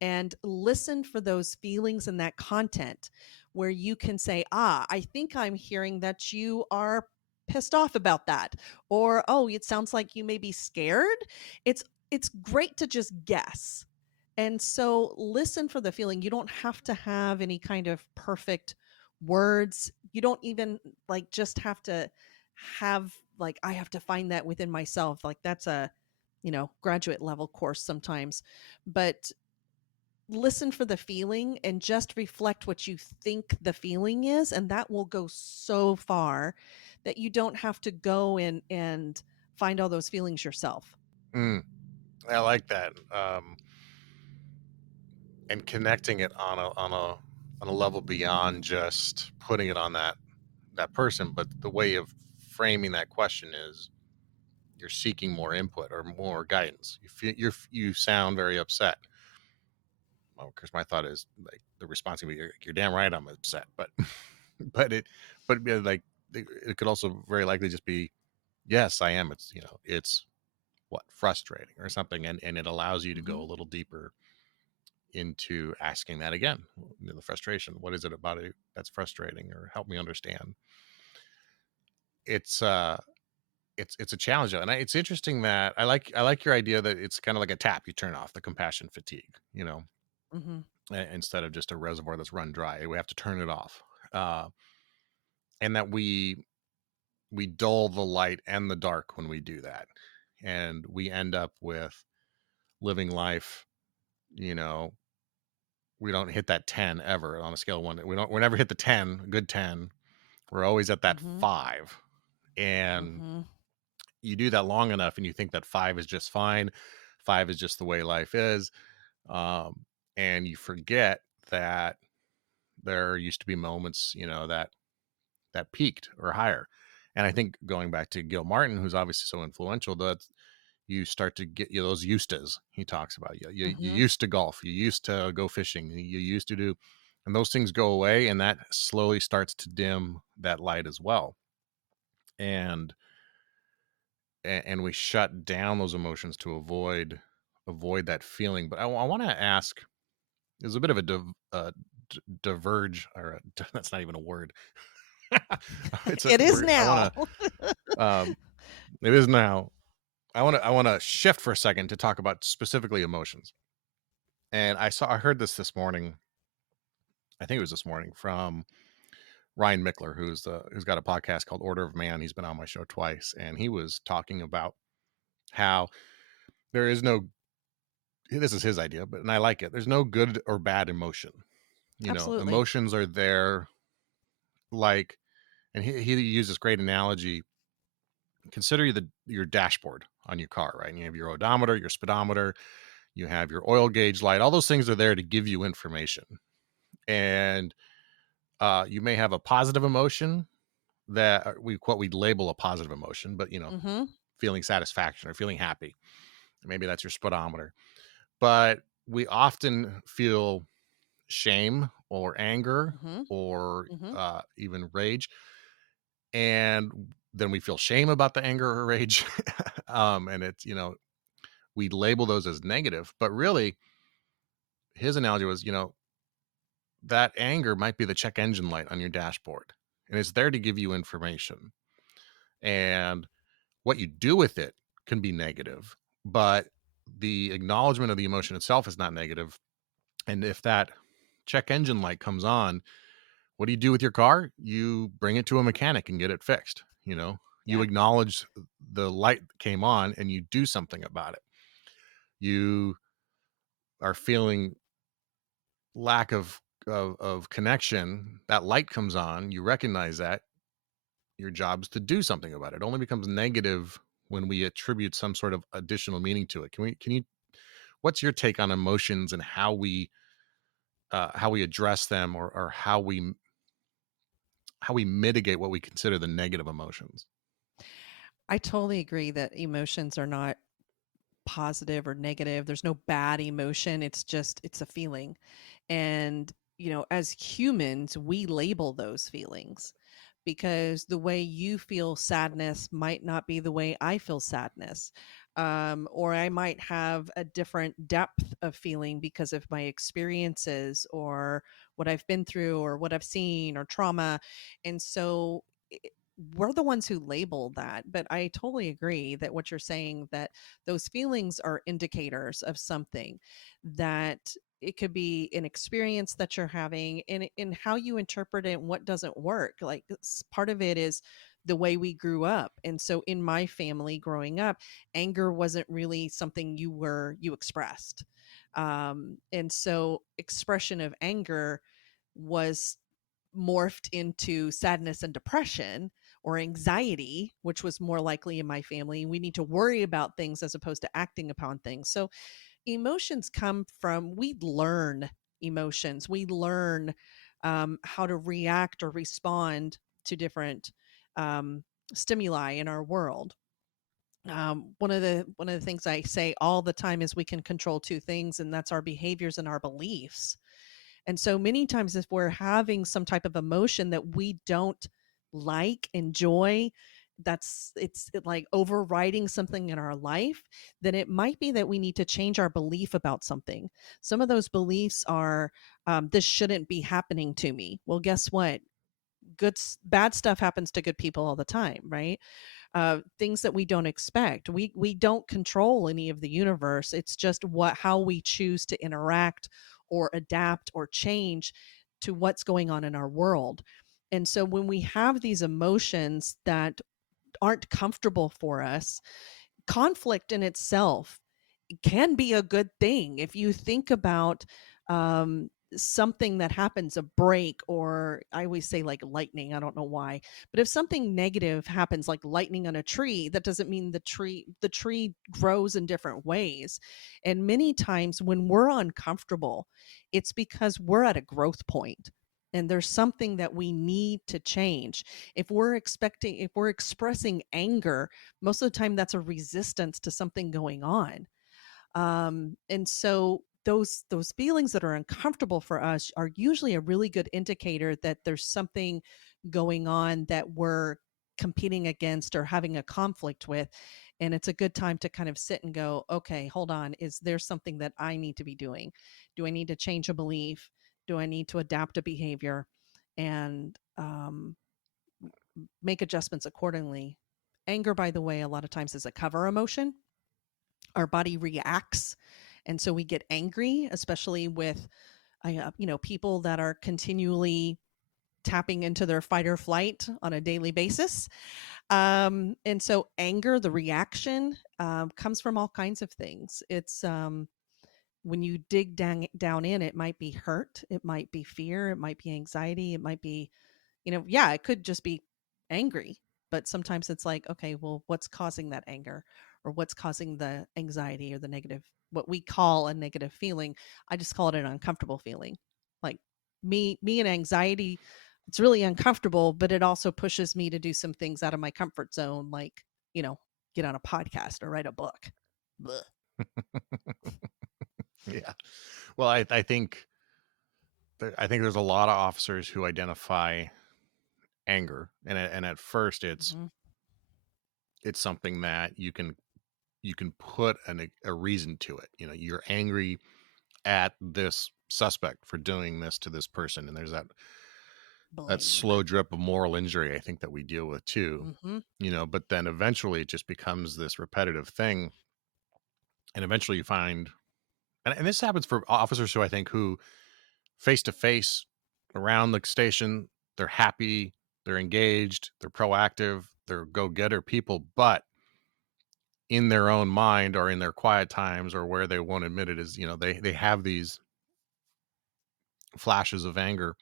and listen for those feelings and that content where you can say, I think I'm hearing that you are pissed off about that. Or, oh, it sounds like you may be scared. It's great to just guess. And so listen for the feeling. You don't have to have any kind of perfect words. You don't even, like, just have to have like I have to find that within myself. Like that's a, graduate level course sometimes. But listen for the feeling and just reflect what you think the feeling is, and that will go so far that you don't have to go and find all those feelings yourself. I like that. And connecting it on a level beyond just putting it on that person, but the way of framing that question is you're seeking more input or more guidance. You sound very upset. Well, because my thought is like the response would be, "You're damn right, I'm upset." But like it could also very likely just be, "Yes, I am." It's what, frustrating or something, and it allows you to go a little deeper into asking that again. The frustration. What is it about it that's frustrating? Or help me understand. It's a challenge, and it's interesting that I like your idea that it's kind of like a tap you turn off, the compassion fatigue. Mm-hmm. Instead of just a reservoir that's run dry, we have to turn it off, and that we dull the light and the dark when we do that, and we end up with living life. We don't hit that 10 ever on a scale of 1. We never hit the 10, good 10. We're always at that 5. And you do that long enough and you think that 5 is just fine. 5 is just the way life is. And you forget that there used to be moments, that peaked or higher. And I think going back to Gil Martin, who's obviously so influential, that you start to get those used-tos he talks about. You used to golf, you used to go fishing, you used to do, and those things go away, and that slowly starts to dim that light as well. And we shut down those emotions to avoid that feeling. But I want to ask, there's a bit of a diverge, or that's not even a word. It is now. It is now. I want to shift for a second to talk about specifically emotions. And I heard this morning. I think it was this morning from Ryan Mickler, who's got a podcast called Order of Man. He's been on my show twice, and he was talking about how there is no. This is his idea, and I like it. There's no good or bad emotion. Absolutely. Emotions are there, like, and he used this great analogy. Consider your dashboard on your car, right? And you have your odometer, your speedometer, you have your oil gauge light. All those things are there to give you information. And you may have a positive emotion that we label a positive emotion, but feeling satisfaction or feeling happy. Maybe that's your speedometer. But we often feel shame or anger or even rage. And then we feel shame about the anger or rage. And it's, we label those as negative, but really his analogy was, that anger might be the check engine light on your dashboard, and it's there to give you information. And what you do with it can be negative, but the acknowledgement of the emotion itself is not negative. And if that check engine light comes on, what do you do with your car? You bring it to a mechanic and get it fixed. You acknowledge the light came on and you do something about it. You are feeling lack of connection. That light comes on, you recognize that. Your job is to do something about it. It only becomes negative when we attribute some sort of additional meaning to it. Can you what's your take on emotions and how we address them, or how we mitigate what we consider the negative emotions? I totally agree that emotions are not positive or negative. There's no bad emotion. It's a feeling. And, as humans, we label those feelings, because the way you feel sadness might not be the way I feel sadness. Or I might have a different depth of feeling because of my experiences or what I've been through or what I've seen or trauma. And so we're the ones who label that. But I totally agree that what you're saying, that those feelings are indicators of something, that it could be an experience that you're having, and in how you interpret it and what doesn't work. Like part of it is the way we grew up. And so in my family growing up, anger wasn't really something you expressed. And so expression of anger was morphed into sadness and depression or anxiety, which was more likely in my family. We need to worry about things as opposed to acting upon things. So emotions come from, we learn emotions, we learn how to react or respond to different stimuli in our world. One of the things I say all the time is we can control two things, and that's our behaviors and our beliefs. And so many times, if we're having some type of emotion that we don't like, enjoy, like overriding something in our life, then it might be that we need to change our belief about something. Some of those beliefs are, this shouldn't be happening to me. Well, guess what? Bad stuff happens to good people all the time, right? Things that we don't expect. We don't control any of the universe. It's just how we choose to interact or adapt or change to what's going on in our world. And so when we have these emotions that aren't comfortable for us, conflict in itself can be a good thing. If you think about something that happens, a break, or I always say like lightning, I don't know why, but if something negative happens like lightning on a tree, that doesn't mean the tree grows in different ways. And many times when we're uncomfortable, it's because we're at a growth point and there's something that we need to change. If we're expressing anger, most of the time that's a resistance to something going on. And so those feelings that are uncomfortable for us are usually a really good indicator that there's something going on that we're competing against or having a conflict with. And it's a good time to kind of sit and go, okay, hold on. Is there something that I need to be doing? Do I need to change a belief? Do I need to adapt a behavior? And make adjustments accordingly. Anger, by the way, a lot of times is a cover emotion. Our body reacts, and so we get angry, especially with people that are continually tapping into their fight or flight on a daily basis. And so anger, the reaction, comes from all kinds of things. It's when you dig down in, it might be hurt, it might be fear, it might be anxiety, it might be, it could just be angry. But sometimes it's like, okay, well, what's causing that anger, or what's causing the anxiety or the negative, what we call a negative feeling? I just call it an uncomfortable feeling. Like me and anxiety, it's really uncomfortable, but it also pushes me to do some things out of my comfort zone, like, get on a podcast or write a book. Blech. Yeah. Well, I think there's a lot of officers who identify anger, and at first it's something that you can put a reason to it. You're angry at this suspect for doing this to this person, and there's that Blame. slow drip of moral injury, I think, that we deal with too. But then eventually it just becomes this repetitive thing, and eventually you find, and this happens for officers who I think who face to face around the station, they're happy, they're engaged, they're proactive, they're go-getter people, but in their own mind or in their quiet times or where they won't admit it is, they have these flashes of anger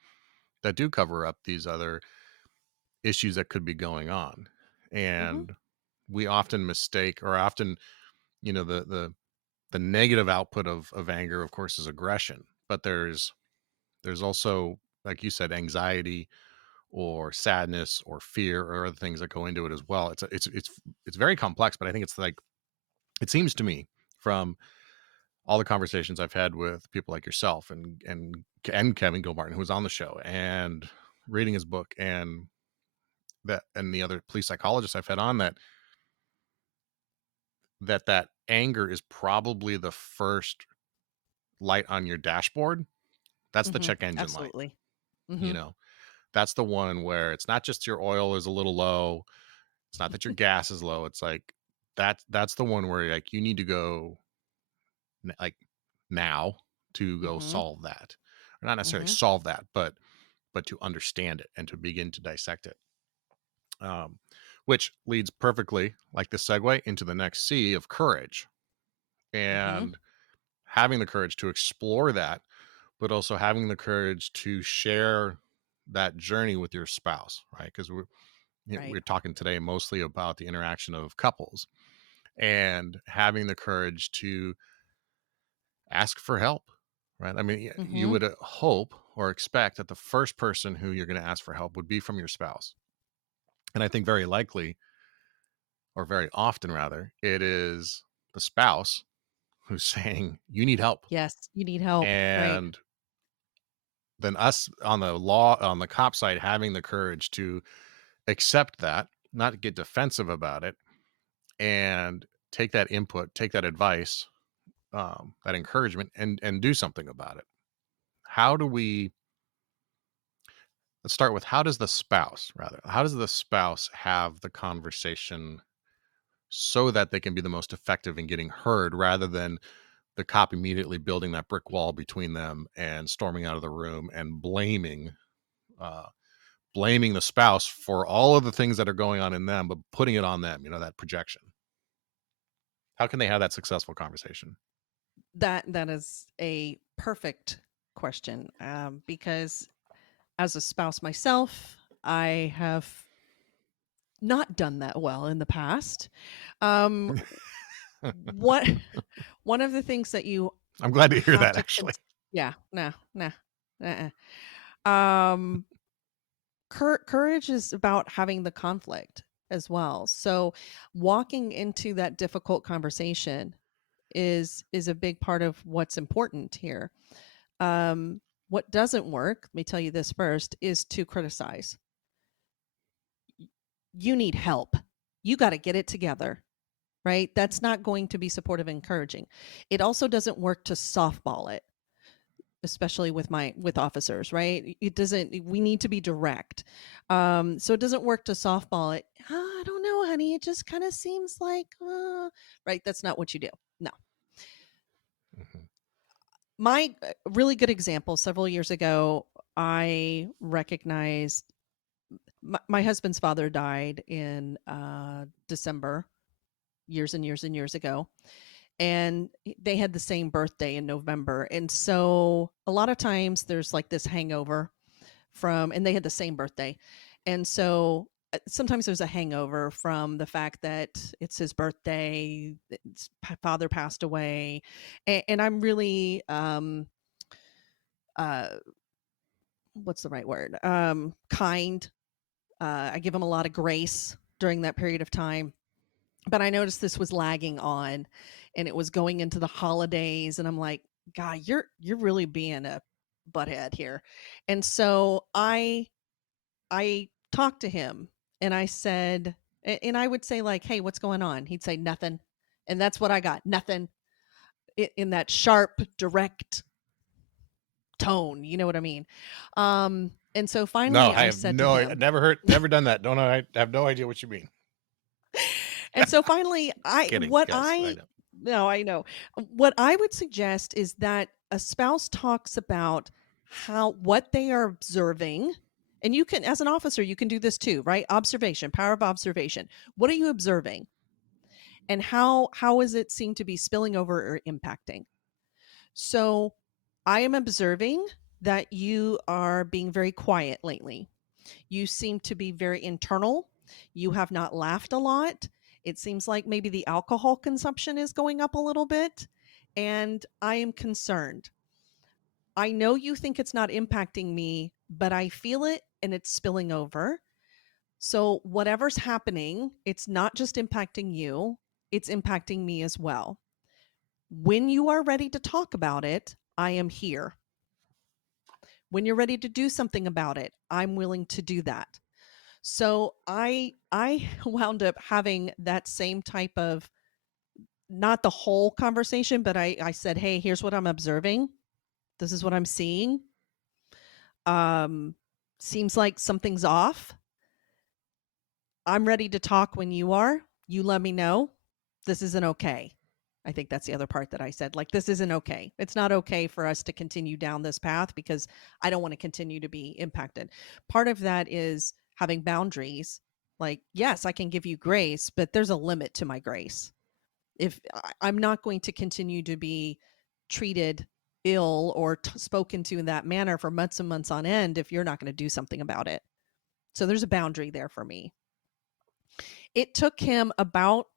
that do cover up these other issues that could be going on. And we often mistake, or often, the negative output of anger, of course, is aggression, but there's also, like you said, anxiety or sadness or fear or other things that go into it as well. It's very complex, but I think it's like, it seems to me from all the conversations I've had with people like yourself and Kevin Gilmartin, who was on the show, and reading his book, and the other police psychologists I've had on, that anger is probably the first light on your dashboard. That's the check engine Absolutely. light. That's the one where it's not just your oil is a little low. It's not that your gas is low. It's like that's the one where like you need to go like now to go solve that, or not necessarily solve that, but to understand it and to begin to dissect it. which leads perfectly, like the segue, into the next C of courage. Mhm. And having the courage to explore that, but also having the courage to share that journey with your spouse, right? Because Right. we're talking today mostly about the interaction of couples, and having the courage to ask for help, right? I mean, you Mhm. would hope or expect that the first person who you're going to ask for help would be from your spouse. And I think very likely, or very often rather, it is the spouse who's saying, you need help. Yes, you need help, right. And then us on the cop side, having the courage to accept that, not get defensive about it, and take that input, take that advice, that encouragement, and do something about it. How do we Let's start with, how does the spouse have the conversation so that they can be the most effective in getting heard, rather than the cop immediately building that brick wall between them and storming out of the room and uh, blaming the spouse for all of the things that are going on in them, but putting it on them, that projection. How can they have that successful conversation? That is a perfect question, because as a spouse myself, I have not done that well in the past. Um, what one of the things that you I'm glad to hear have that, to actually. yeah, no, no, um, courage is about having the conflict as well. So walking into that difficult conversation is a big part of what's important here. What doesn't work, let me tell you this first, is to criticize. You need help. You got to get it together, right? That's not going to be supportive and encouraging. It also doesn't work to softball it, especially with officers, right? It doesn't, we need to be direct. So it doesn't work to softball it. I don't know, honey. It just kind of seems like, right. That's not what you do. No. Mhm. My really good example, several years ago, I recognized my husband's father died in December, years and years and years ago. And they had the same birthday in November. And so a lot of times there's like this hangover and they had the same birthday. And so sometimes there's a hangover from the fact that it's his birthday, father passed away. And I'm really, uh, what's the right word? Kind. I give him a lot of grace during that period of time. But I noticed this was lagging on, and it was going into the holidays, and I'm like, God, you're really being a butthead here. And so I talked to him, and I said, and I would say like, hey, what's going on? He'd say nothing. And that's what I got. Nothing, in that sharp, direct tone. You know what I mean? And so No, finally I I have said to no, him, never done that. Don't know. I have no idea what you mean. and so finally Kidding. Yes, I know. no, I know. What I would suggest is that a spouse talks about what they are observing. And you can, as an officer, you can do this too, right? Observation, power of observation. What are you observing? And how is it seem to be spilling over or impacting? So I am observing that you are being very quiet lately. You seem to be very internal. You have not laughed a lot. It seems like maybe the alcohol consumption is going up a little bit. And I am concerned. I know you think it's not impacting me, but I feel it and it's spilling over. So, whatever's happening, it's not just impacting you, it's impacting me as well. When you are ready to talk about it, I am here. When you're ready to do something about it, I'm willing to do that. So I wound up having that same type of, not the whole conversation, but I said, "Hey, here's what I'm observing. This is what I'm seeing. Um Seems like something's off. I'm ready to talk when you are. You let me know. This isn't okay." I think that's the other part that I said. Like, this isn't okay. It's not okay for us to continue down this path because I don't want to continue to be impacted. Part of that is having boundaries, Like, yes, I can give you grace, but there's a limit to my grace. If I'm not going to continue to be treated ill or spoken to in that manner for months and months on end if you're not going to do something about it. So there's a boundary there for me. It took him about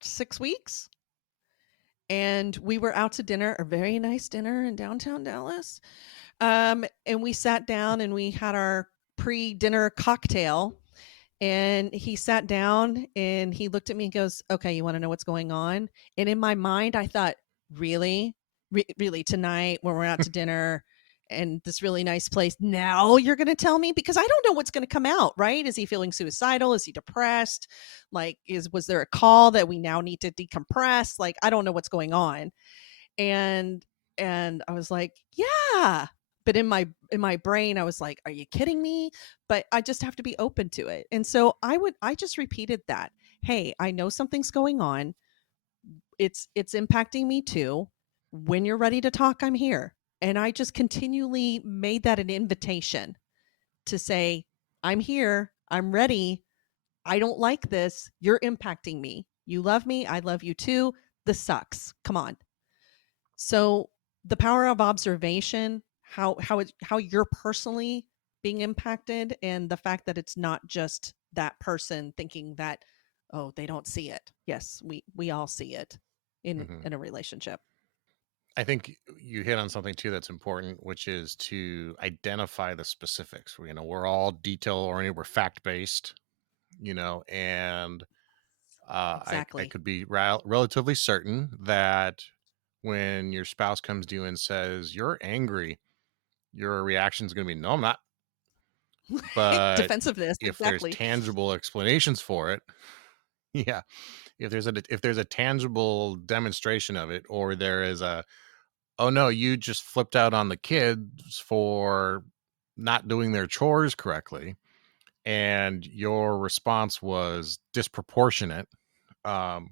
6 weeks, and we were out to dinner, a very nice dinner in downtown Dallas. And we sat down and we had our pre-dinner cocktail, and he sat down and he looked at me and goes, "Okay, you want to know what's going on?" And in my mind, I thought, really? Really, tonight when we're out to dinner and this really nice place, now you're going to tell me? Because I don't know what's going to come out, right? Is he feeling suicidal? Is he depressed? Like, was there a call that we now need to decompress? Like, I don't know what's going on. And I was like, yeah. But in my brain, I was like, are you kidding me? But I just have to be open to it. And so I just repeated that. Hey, I know something's going on. It's impacting me too. When you're ready to talk, I'm here. And I just continually made that an invitation to say, I'm here. I'm ready. I don't like this. You're impacting me. You love me. I love you too. This sucks. Come on. So the power of observation, how you're personally being impacted, and the fact that it's not just that person thinking that, oh, they don't see it. Yes, we all see it in a relationship. I think you hit on something too that's important, which is to identify the specifics. We're all detail oriented, we're fact based, and I Exactly. could be relatively certain that when your spouse comes to you and says you're angry, your reaction is going to be, no, I'm not. But Defensiveness. if there's Exactly. tangible explanations for it, yeah, if there's a tangible demonstration of it, or there is a, oh no, you just flipped out on the kids for not doing their chores correctly, and your response was disproportionate, um,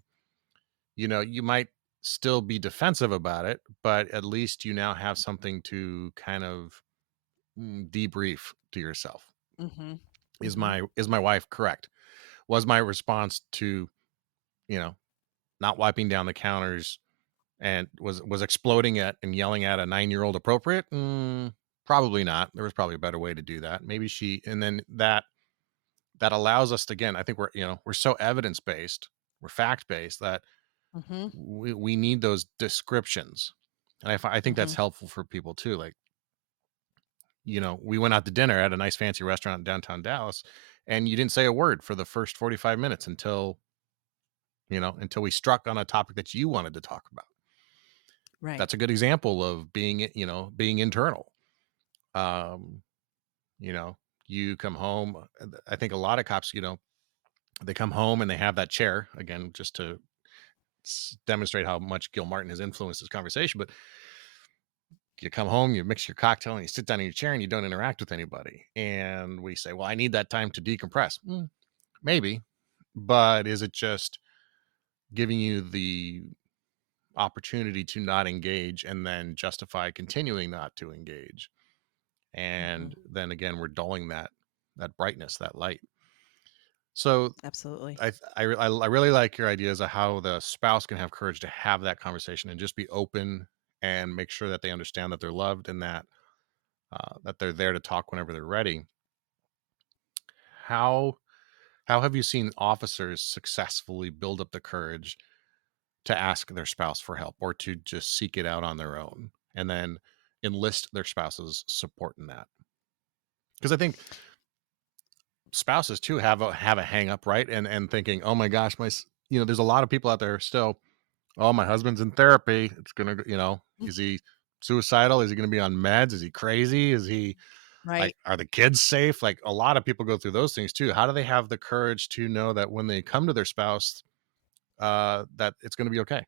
you might still be defensive about it, but at least you now have something to kind of debrief to yourself. Mm-hmm. Is Mm-hmm. my wife correct? Was my response to, you know, not wiping down the counters and was exploding at and yelling at a 9-year-old appropriate? Probably not. There was probably a better way to do that. Maybe and then that allows us to, again, I think we're so evidence based, we're fact based, that Mm-hmm. we need those descriptions. And I think Mm-hmm. that's helpful for people too. Like, we went out to dinner at a nice fancy restaurant in downtown Dallas, and you didn't say a word for the first 45 minutes until we struck on a topic that you wanted to talk about. Right. That's a good example of being internal. Um, you come home. I think a lot of cops, they come home and they have that chair, again, just to demonstrate how much Gil Martin has influenced this conversation. But you come home, you mix your cocktail, and you sit down in your chair, and you don't interact with anybody. And we say, well, I need that time to decompress. Maybe, but is it just giving you the opportunity to not engage and then justify continuing not to engage? And then again, we're dulling that brightness, that light. So Absolutely. I really like your ideas of how the spouse can have courage to have that conversation and just be open and make sure that they understand that they're loved, and that they're there to talk whenever they're ready. How have you seen officers successfully build up the courage to ask their spouse for help, or to just seek it out on their own and then enlist their spouse's support in that? Because I think spouses too have a hang up, right? And thinking, oh my gosh, there's a lot of people out there still, oh, my husband's in therapy. It's going to, is he suicidal? Is he going to be on meds? Is he crazy? Is he, like, Right. are the kids safe? Like, a lot of people go through those things too. How do they have the courage to know that when they come to their spouse, that it's going to be okay?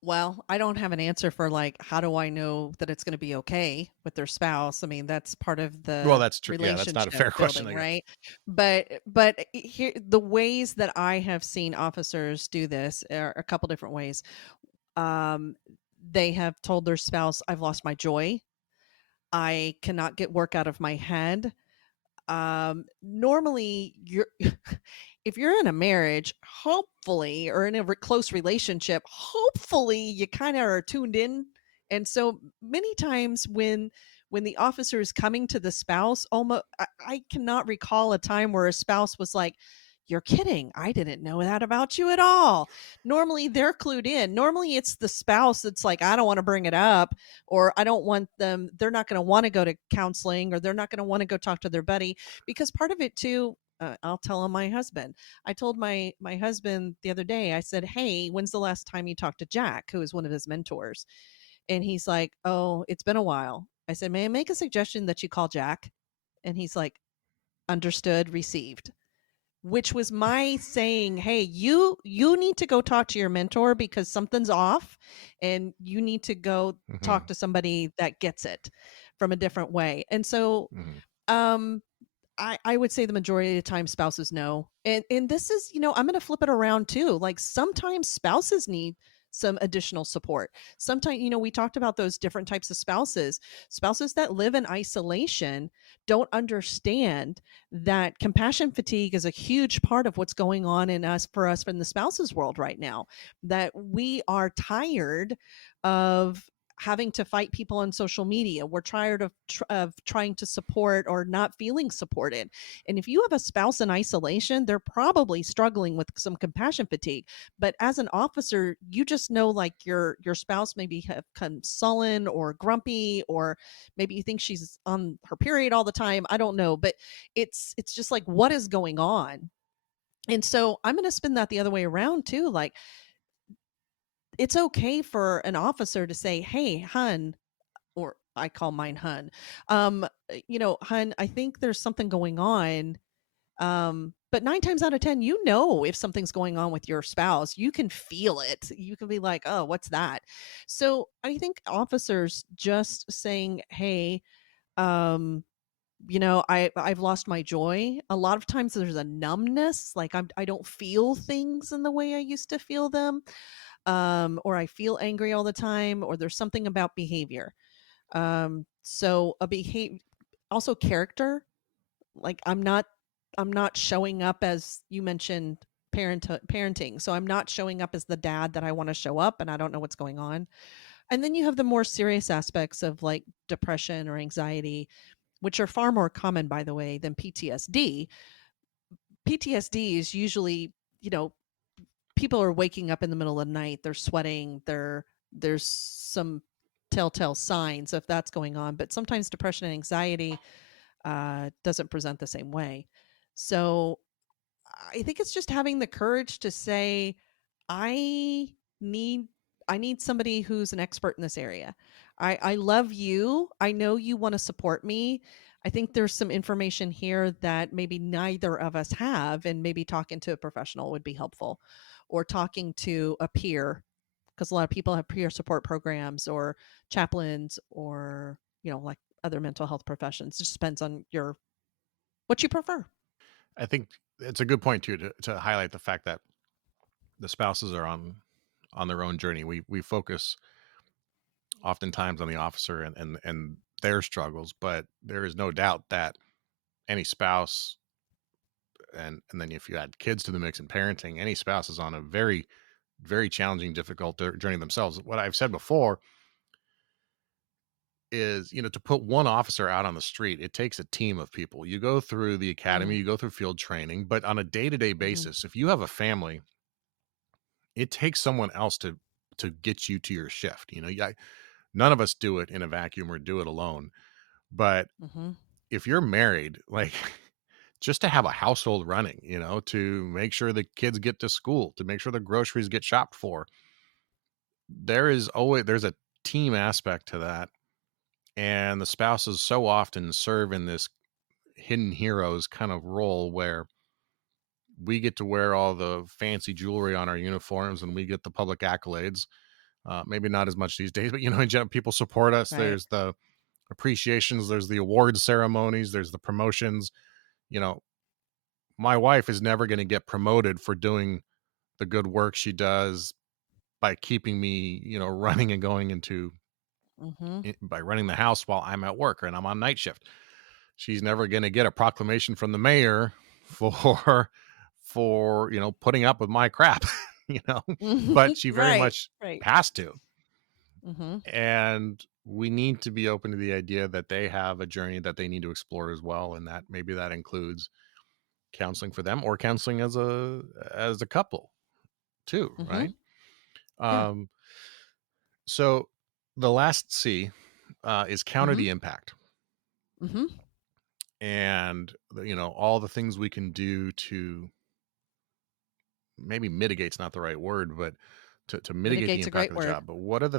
Well, I don't have an answer for, like, how do I know that it's going to be okay with their spouse? I mean, that's part of Well, the that's true. Yeah, that's not a relationship fair question, building, I guess. right? But here, the ways that I have seen officers do this are a couple different ways. They have told their spouse, "I've lost my joy. I cannot get work out of my head. Normally you're if you're in a marriage, hopefully, or in a close relationship, hopefully you kind of are tuned in. And so many times when the officer is coming to the spouse, almost I cannot recall a time where a spouse was like, "You're kidding. I didn't know that about you at all." Normally they're clued in. Normally it's the spouse that's like, "I don't want to bring it up," or "I don't want them, they're not going to want to go to counseling, or they're not going to want to go talk to their buddy." Because part of it too, I'll tell him my husband. I told my husband the other day, I said, "Hey, when's the last time you talked to Jack, who is one of his mentors?" And he's like, "Oh, it's been a while." I said, "May I make a suggestion that you call Jack?" And he's like, "Understood, received." Which was my saying, "Hey, you need to go talk to your mentor because something's off, and you need to go Hmm. talk to somebody that gets it from a different way." And so Hmm. um I would say the majority of the time spouses know. And this is, I'm going to flip it around too. Like sometimes spouses need some additional support. Sometimes, we talked about those different types of spouses. Spouses that live in isolation don't understand that compassion fatigue is a huge part of what's going on in us for us from the spouses world right now. That we are tired of having to fight people on social media. We're tired of trying to support or not feeling supported. And if you have a spouse in isolation, they're probably struggling with some compassion fatigue. But as an officer, you just know like your spouse maybe have come sullen or grumpy, or maybe you think she's on her period all the time. I don't know, but it's just like, what is going on? And so I'm going to spin that the other way around too. Like, it's okay for an officer to say, "Hey, hun," or I call mine hun. Hun, I think there's something going on. But 9 times out of 10, if something's going on with your spouse, you can feel it. You can be like, "Oh, what's that?" So I think officers just saying, "Hey, um, I've lost my joy." A lot of times there's a numbness, like I don't feel things in the way I used to feel them, or I feel angry all the time, or there's something about behavior. So a behavior, also character, like I'm not showing up as you mentioned parenting. So I'm not showing up as the dad that I want to show up, and I don't know what's going on. And then you have the more serious aspects of like depression or anxiety, which are far more common, by the way, than PTSD. PTSD is usually, you know, people are waking up in the middle of the night, they're sweating, there's some telltale signs if that's going on. But sometimes depression and anxiety doesn't present the same way. So I think it's just having the courage to say, I need I need somebody who's an expert in this area. I love you. I know you want to support me. I think there's some information here that maybe neither of us have, and maybe talking to a professional would be helpful, or talking to a peer, because a lot of people have peer support programs or chaplains, or, like other mental health professions. It just depends on what you prefer. I think it's a good point too to highlight the fact that the spouses are on their own journey. We focus oftentimes on the officer and their struggles, but there is no doubt that any spouse, and then if you add kids to the mix and parenting, any spouse is on a very, very challenging, difficult journey themselves. What I've said before is, to put one officer out on the street, it takes a team of people. You go through the academy, Mm, you go through field training, but on a day-to-day mhm, basis, if you have a family, it takes someone else to get you to your shift. None of us do it in a vacuum or do it alone. But mhm. if you're married, like just to have a household running, to make sure the kids get to school, to make sure the groceries get shopped for, there's a team aspect to that. And the spouses so often serve in this hidden heroes kind of role where we get to wear all the fancy jewelry on our uniforms and we get the public accolades. Maybe not as much these days, but in general, people support us. Right. There's the appreciations, there's the awards ceremonies, there's the promotions. You know, my wife is never going to get promoted for doing the good work she does by keeping me, running and going by running the house while I'm at work and I'm on night shift. she's never going to get a proclamation from the mayor for putting up with my crap, but she very Right, much right. has to. Mm-hmm. And we need to be open to the idea that they have a journey that they need to explore as well, and that maybe that includes counseling for them or counseling as a couple too, Mm-hmm. right? Yeah. So the last C is counter Mm-hmm. the impact. Mm-hmm. And all the things we can do to maybe mitigate's not the right word, but to mitigate the Mitigate's a impact great of the word. job. But what are the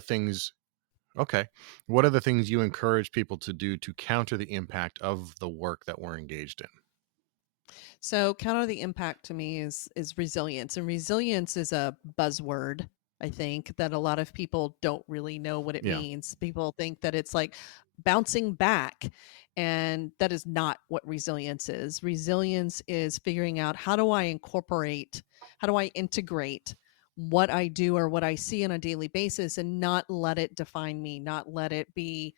things you encourage people to do to counter the impact of the work that we're engaged in? So counter the impact to me is resilience. And resilience is a buzzword, I think, that a lot of people don't really know what it Yeah. means. People think that it's like bouncing back, and that is not what resilience is. Resilience is figuring out, how do I integrate what I do or what I see on a daily basis and not let it define me, not let it be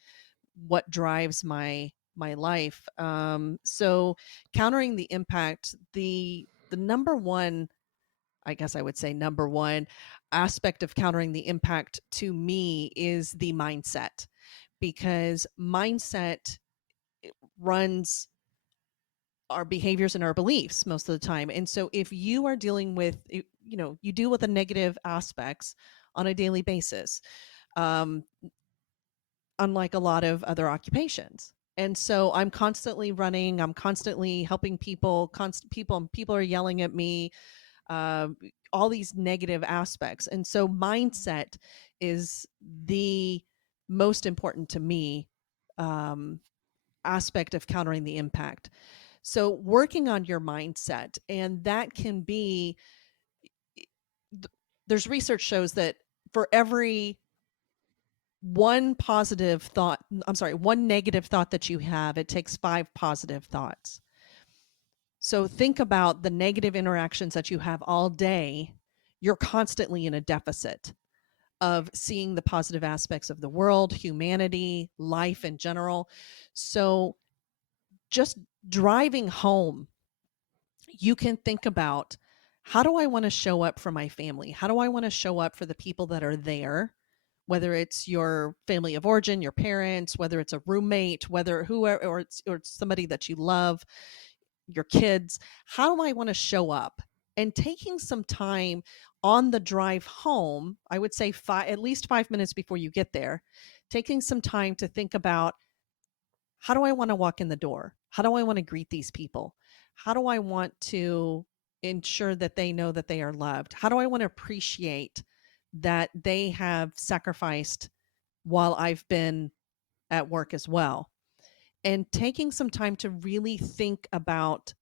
what drives my life. So countering the impact, the number one, I guess I would say number one aspect of countering the impact to me is the mindset, because mindset runs our behaviors and our beliefs most of the time. And so if you are dealing with, you deal with the negative aspects on a daily basis, um, unlike a lot of other occupations. And so I'm constantly running, I'm constantly helping people, people are yelling at me, uh, all these negative aspects. And so mindset is the most important to me, um, aspect of countering the impact. So working on your mindset, and that can be, there's research shows that for every one negative thought that you have, it takes 5 positive thoughts. So think about the negative interactions that you have all day. You're constantly in a deficit of seeing the positive aspects of the world, humanity, life in general. So just driving home, you can think about, how do I want to show up for my family? How do I want to show up for the people that are there? Whether it's your family of origin, your parents, whether it's a roommate, whether whoever, or it's somebody that you love, your kids. How do I want to show up? And taking some time on the drive home, I would say at least 5 minutes before you get there, taking some time to think about, how do I want to walk in the door? How do I want to greet these people? How do I want to ensure that they know that they are loved? How do I want to appreciate that they have sacrificed while I've been at work as well? And taking some time to really think about,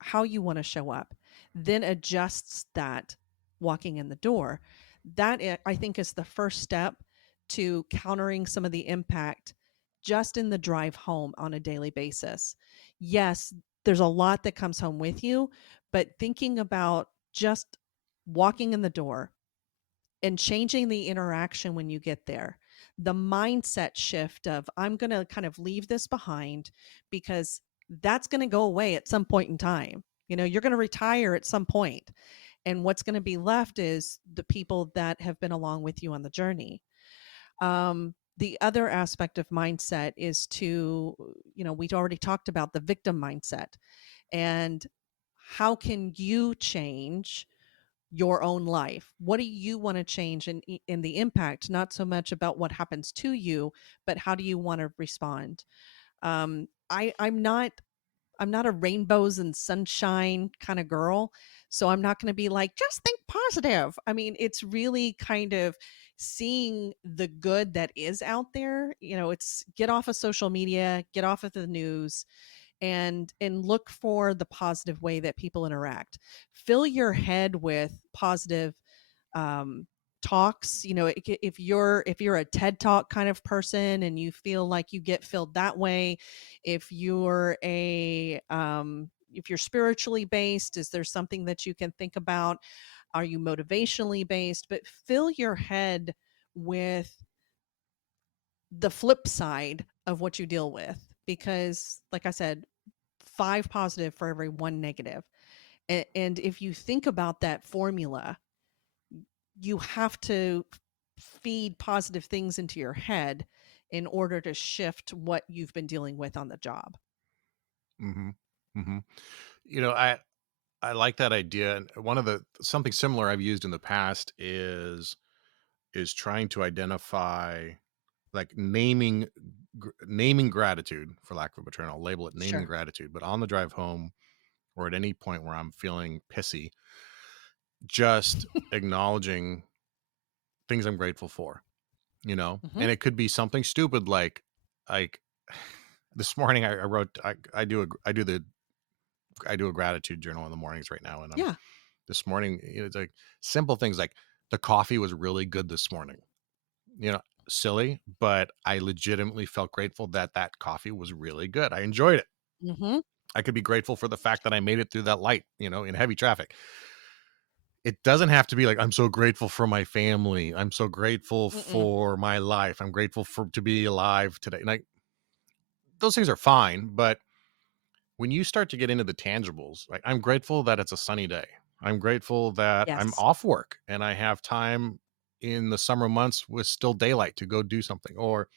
how you want to show up, then adjusts that walking in the door. That, I think, is the first step to countering some of the impact just in the drive home on a daily basis. Yes, there's a lot that comes home with you, but thinking about just walking in the door and changing the interaction when you get there, the mindset shift of, I'm going to kind of leave this behind, because that's going to go away at some point in time. You're going to retire at some point, and what's going to be left is the people that have been along with you on the journey. The other aspect of mindset is to, we'd already talked about the victim mindset, and how can you change your own life? What do you want to change in the impact? Not so much about what happens to you, but how do you want to respond? I'm not a rainbows and sunshine kind of girl, so I'm not going to be like, just think positive. I mean, it's really kind of seeing the good that is out there. It's get off of social media, get off of the news, and look for the positive way that people interact. Fill your head with positive, talks. If you're a TED Talk kind of person and you feel like you get filled that way, if you're if you're spiritually based, is there something that you can think about? Are you motivationally based? But fill your head with the flip side of what you deal with, because, like I said, 5 positive for every 1 negative. And if you think about that formula, you have to feed positive things into your head in order to shift what you've been dealing with on the job. Mm-hmm. Mm-hmm. You know, I like that idea. And one of the something similar I've used in the past is trying to identify, like, naming gratitude, for lack of a better term. I'll label it naming Sure. gratitude. But on the drive home, or at any point where I'm feeling pissy, just acknowledging things I'm grateful for, you know. Mhm. And it could be something stupid like this morning I wrote, I do a gratitude journal in the mornings right now, and Yeah. this morning, it's like simple things like the coffee was really good this morning. You know, silly, but I legitimately felt grateful that coffee was really good. I enjoyed it. Mhm. I could be grateful for the fact that I made it through that light, in heavy traffic. It doesn't have to be like, I'm so grateful for my family. I'm so grateful Mm-mm. for my life. I'm grateful to be alive today. And those things are fine, but when you start to get into the tangibles, like, I'm grateful that it's a sunny day. I'm grateful that I'm Yes. off work and I have time in the summer months with still daylight to go do something. Or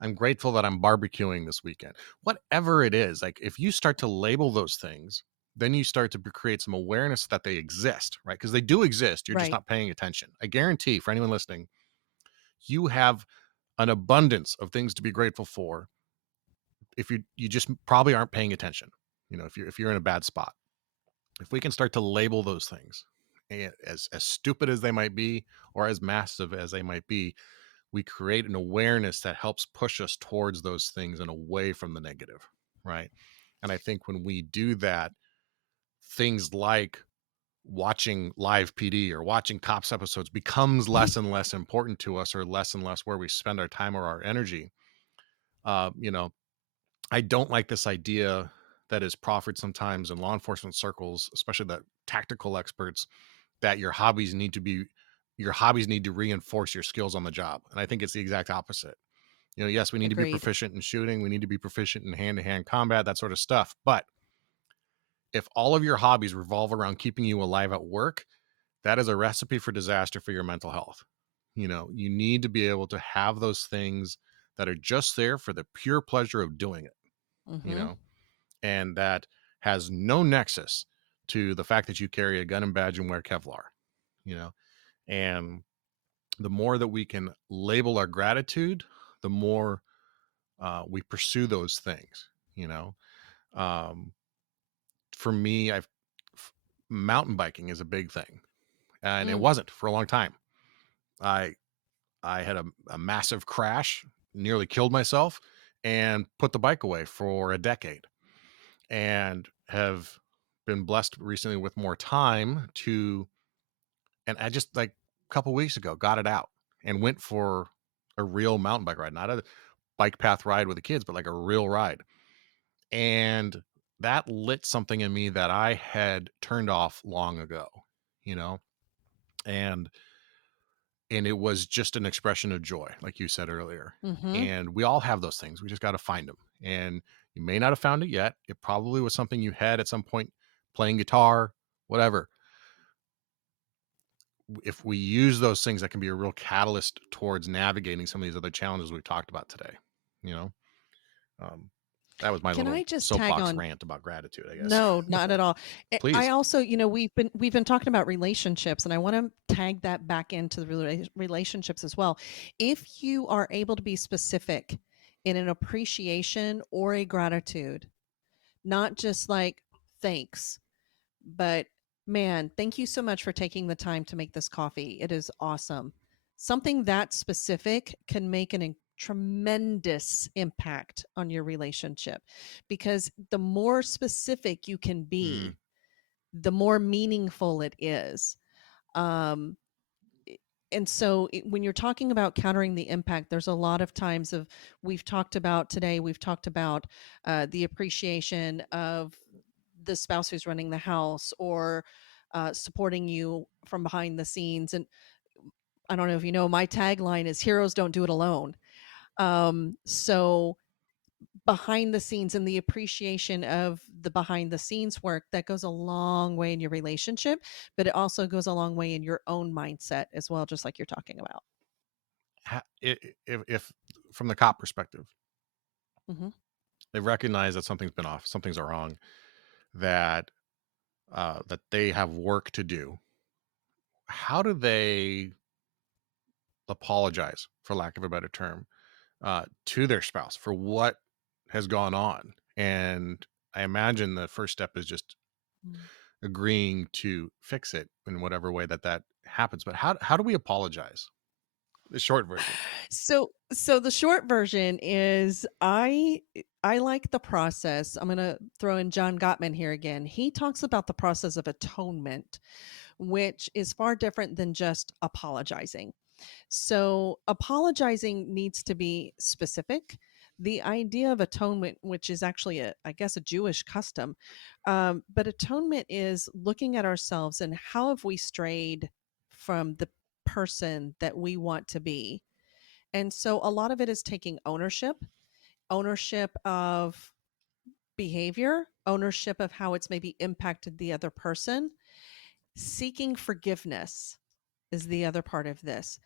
I'm grateful that I'm barbecuing this weekend. Whatever it is, like, if you start to label those things, then you start to create some awareness that they exist, right? Because they do exist. You're just Right. not paying attention. I guarantee, for anyone listening, you have an abundance of things to be grateful for. If you just probably aren't paying attention, if you're in a bad spot. If we can start to label those things, as stupid as they might be or as massive as they might be, we create an awareness that helps push us towards those things and away from the negative, right? And I think when we do that, things like watching live PD or watching cops episodes becomes less and less important to us, or less and less where we spend our time or our energy. You know, I don't like this idea that is proffered sometimes in law enforcement circles, especially the tactical experts, that your hobbies need to reinforce your skills on the job. And I think it's the exact opposite. Yes, we need to be Agreed. proficient in shooting. We need to be proficient in hand-to-hand combat, that sort of stuff. But if all of your hobbies revolve around keeping you alive at work, that is a recipe for disaster for your mental health. You need to be able to have those things that are just there for the pure pleasure of doing it, Mhm. and that has no nexus to the fact that you carry a gun and badge and wear Kevlar, and the more that we can label our gratitude, the more we pursue those things. Um, for me, mountain biking is a big thing, and it Mm. wasn't for a long time. I had a massive crash, nearly killed myself, and put the bike away for a decade, and have been blessed recently with more time and I just, like, a couple weeks ago, got it out and went for a real mountain bike ride, not a bike path ride with the kids, but like a real ride. And that lit something in me that I had turned off long ago, you know, and it was just an expression of joy, like you said earlier. Mhm. And we all have those things. We just got to find them. And you may not have found it yet. It probably was something you had at some point, playing guitar, whatever. If we use those things, that can be a real catalyst towards navigating some of these other challenges we've talked about today. You know, um, that was my Can little I just tag soapbox on? rant about gratitude, I guess. No, not at all. I Please. also, we've been talking about relationships, and I want to tag that back into the relationships as well. If you are able to be specific in an appreciation or a gratitude, not just like thanks, but man, thank you so much for taking the time to make this coffee. It is awesome. Something that specific can make an tremendous impact on your relationship, because the more specific you can Mm, be, the more meaningful it is. Um, and so when you're talking about countering the impact, there's a lot of times of, we've talked about the appreciation of the spouse who's running the house, or supporting you from behind the scenes. And I don't know if you know, my tagline is heroes don't do it alone. So behind the scenes and the appreciation of the behind the scenes work that goes a long way in your relationship, but it also goes a long way in your own mindset as well, just like you're talking about. If from the cop perspective, Hmm. they recognize that something's been off, something's wrong, that that they have work to do. How do they apologize, for lack of a better term, to their spouse for what has gone on? And I imagine the first step is just agreeing to fix it in whatever way that happens. But how do we apologize? The short version. So the short version is I like the process. I'm going to throw in John Gottman here again. He talks about the process of atonement, which is far different than just apologizing. So apologizing needs to be specific. The idea of atonement, which is actually I guess a Jewish custom, but atonement is looking at ourselves and how have we strayed from the person that we want to be. And so a lot of it is taking ownership of behavior, ownership of how it's maybe impacted the other person. Seeking forgiveness is the other part of this.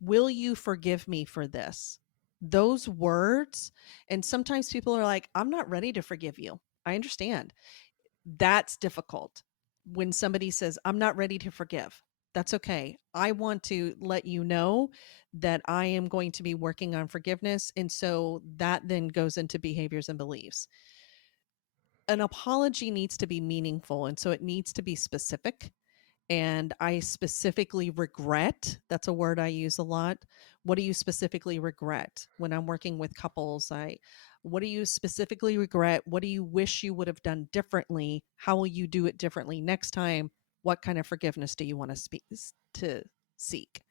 Will you forgive me for this? Those words, and sometimes people are like, I'm not ready to forgive you. I understand. That's difficult. When somebody says, I'm not ready to forgive, that's okay. I want to let you know that I am going to be working on forgiveness. And so that then goes into behaviors and beliefs. An apology needs to be meaningful. And so it needs to be specific. And I specifically regret, that's a word I use a lot. What do you specifically regret? When I'm working with couples, what do you specifically regret? What do you wish you would have done differently? How will you do it differently next time? What kind of forgiveness do you want to seek?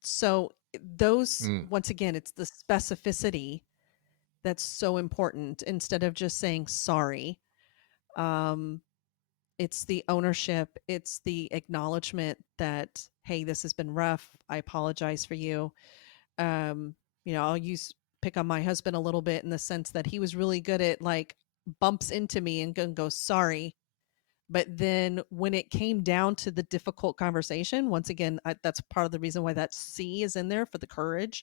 So those, once again, it's the specificity that's so important. Instead of just saying sorry, it's the ownership, it's the acknowledgement that, hey, this has been rough. I apologize for you. I'll pick on my husband a little bit in the sense that he was really good at like bumps into me and go sorry. But then when it came down to the difficult conversation, once again, that's part of the reason why that C is in there, for the courage,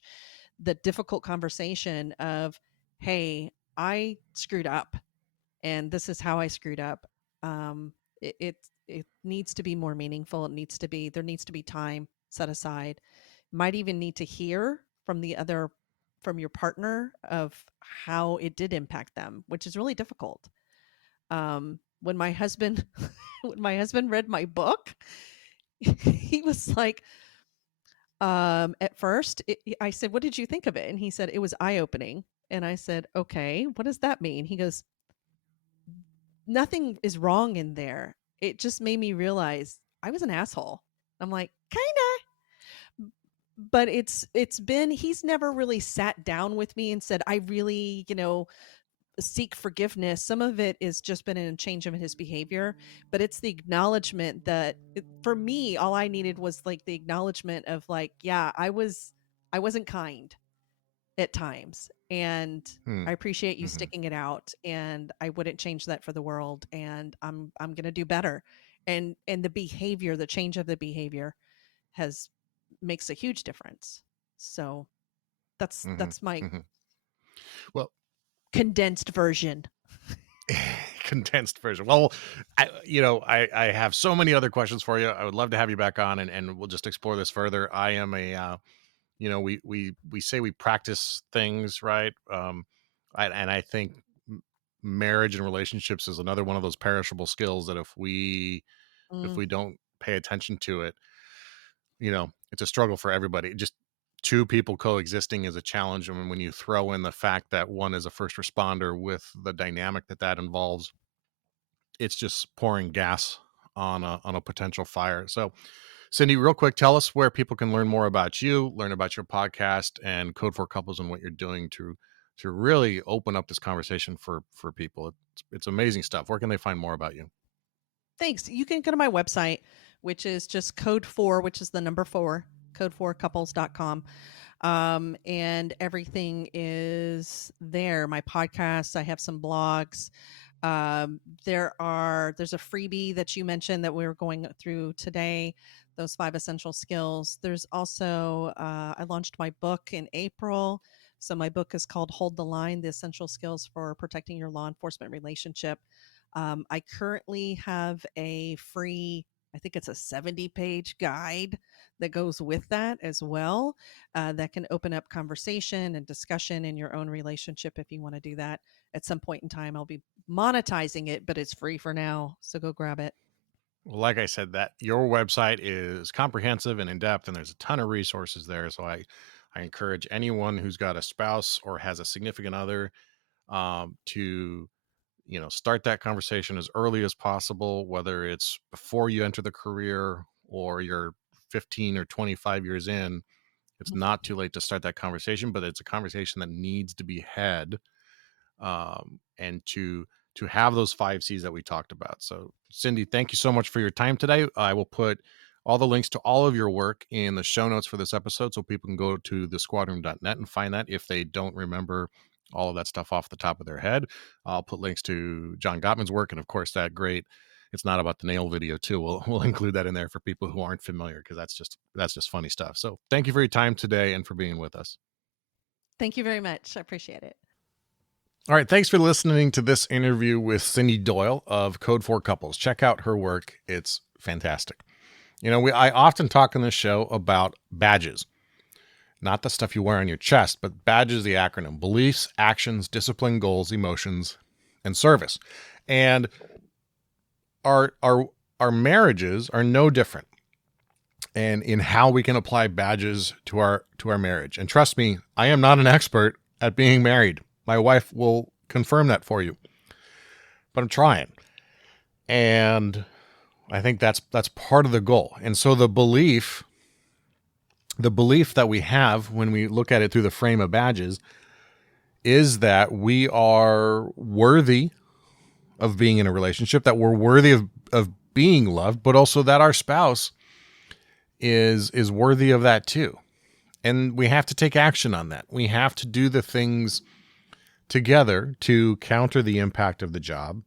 the difficult conversation of, hey, I screwed up and this is how I screwed up. It needs to be more meaningful. There needs to be time set aside. Might even need to hear from your partner of how it did impact them, which is really difficult. When my husband read my book, he was like, at first I said, what did you think of it? And he said, it was eye-opening. And I said, okay, what does that mean? He goes, nothing is wrong in there. It just made me realize I was an asshole. I'm like, kinda. But he's never really sat down with me and said, I really, seek forgiveness. Some of it is just been a change of his behavior, but it's the acknowledgement that for me, all I needed was like the acknowledgement of like, yeah, I wasn't kind at times, and I appreciate you sticking it out, and I wouldn't change that for the world, and I'm going to do better. And the behavior, the change of the behavior makes a huge difference. So that's my well condensed version. Condensed version. Well, I have so many other questions for you. I would love to have you back on and we'll just explore this further. I am we say we practice things, right? And I think marriage and relationships is another one of those perishable skills that if we don't pay attention to it, it's a struggle for everybody. Just two people coexisting is a challenge. I mean, when you throw in the fact that one is a first responder with the dynamic that involves, it's just pouring gas on a potential fire. So, Cindy, real quick, tell us where people can learn more about you, learn about your podcast and Code for Couples and what you're doing to really open up this conversation for people. It's amazing stuff. Where can they find more about you? Thanks. You can go to my website, which is just code 4, which is the number 4, code4couples.com. And everything is there. My podcasts, I have some blogs. There's a freebie that you mentioned that we're going through today, those 5 essential skills. There's also, I launched my book in April. So my book is called Hold the Line, The Essential Skills for Protecting Your Law Enforcement Relationship. I currently have a free, I think it's a 70-page guide that goes with that as well, that can open up conversation and discussion in your own relationship if you want to do that. At some point in time, I'll be monetizing it, but it's free for now. So go grab it. Well, like I said, that your website is comprehensive and in depth, and there's a ton of resources there. So I encourage anyone who's got a spouse or has a significant other to start that conversation as early as possible, whether it's before you enter the career or you're 15 or 25 years in. It's not too late to start that conversation, but it's a conversation that needs to be had, and to have those 5 C's that we talked about. So Cindy, thank you so much for your time today. I will put all the links to all of your work in the show notes for this episode, so people can go to thesquadron.net and find that if they don't remember all of that stuff off the top of their head. I'll put links to John Gottman's work, and of course that great It's Not About the Nail video too. We'll include that in there for people who aren't familiar, because that's just funny stuff. So thank you for your time today and for being with us. Thank you very much. I appreciate it. All right. Thanks for listening to this interview with Cindy Doyle of Code for Couples. Check out her work. It's fantastic. I often talk on this show about badges, not the stuff you wear on your chest, but badges, the acronym: beliefs, actions, discipline, goals, emotions, and service. And our marriages are no different, and in how we can apply badges to our marriage. And trust me, I am not an expert at being married. My wife will confirm that for you, but I'm trying. And I think that's part of the goal. And so the belief that we have when we look at it through the frame of badges is that we are worthy of being in a relationship, that we're worthy of being loved, but also that our spouse is worthy of that too. And we have to take action on that. We have to do the things together to counter the impact of the job,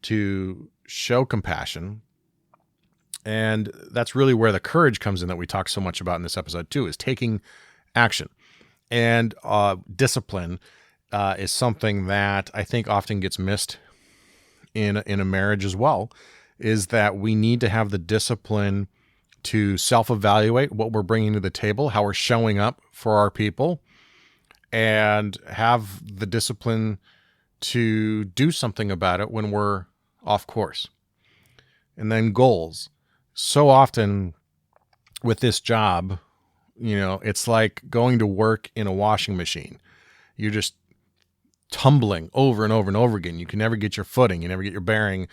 to show compassion. And that's really where the courage comes in that we talk so much about in this episode too, is taking action. And discipline is something that I think often gets missed in a marriage as well, is that we need to have the discipline to self-evaluate what we're bringing to the table, how we're showing up for our people, and have the discipline to do something about it when we're off course. And then goals. So often with this job, it's like going to work in a washing machine. You're just tumbling over and over and over again. You can never get your footing. You never get your bearing,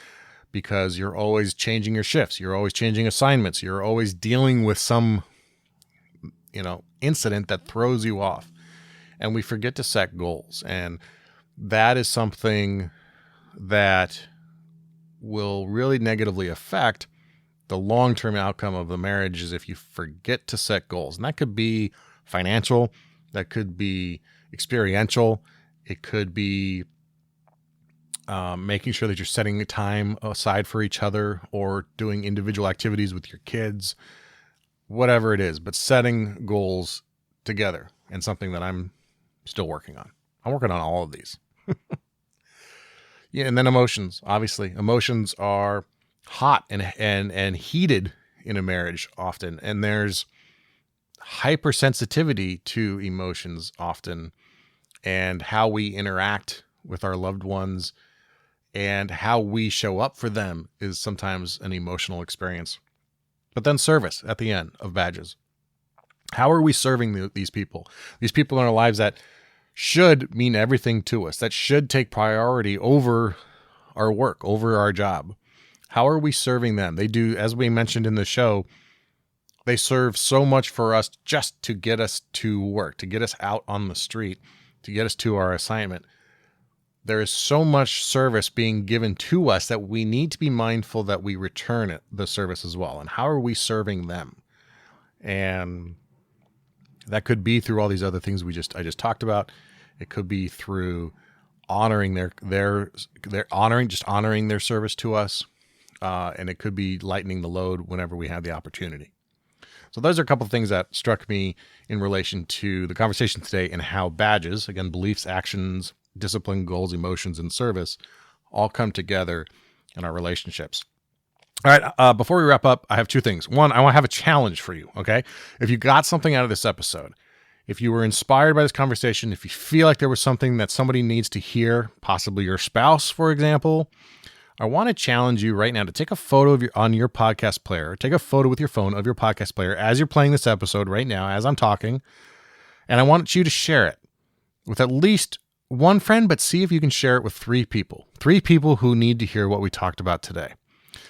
because you're always changing your shifts. You're always changing assignments. You're always dealing with some, incident that throws you off. And we forget to set goals. And that is something that will really negatively affect the long-term outcome of the marriage, is if you forget to set goals. And that could be financial, that could be experiential, it could be making sure that you're setting time aside for each other, or doing individual activities with your kids, whatever it is, but setting goals together, and something that I'm still working on. I'm working on all of these. Yeah, and then emotions. Obviously, emotions are hot and heated in a marriage often, and there's hypersensitivity to emotions often, and how we interact with our loved ones and how we show up for them is sometimes an emotional experience. But then service at the end of badges. How are we serving these people? These people in our lives that should mean everything to us, that should take priority over our work, over our job. How are we serving them? They do, as we mentioned in the show, they serve so much for us just to get us to work, to get us out on the street, to get us to our assignment. There is so much service being given to us that we need to be mindful that we return the service as well. And how are we serving them? And That could be through all these other things I just talked about. It could be through honoring honoring their service to us. And it could be lightening the load whenever we have the opportunity. So those are a couple of things that struck me in relation to the conversation today and how badges, again, beliefs, actions, discipline, goals, emotions, and service all come together in our relationships. All right, before we wrap up, I have two things. One, I want to have a challenge for you, okay? If you got something out of this episode, if you were inspired by this conversation, if you feel like there was something that somebody needs to hear, possibly your spouse, for example, I want to challenge you right now to take a photo on your podcast player. Take a photo with your phone of your podcast player as you're playing this episode right now, as I'm talking, and I want you to share it with at least one friend, but see if you can share it with 3 people. 3 people who need to hear what we talked about today.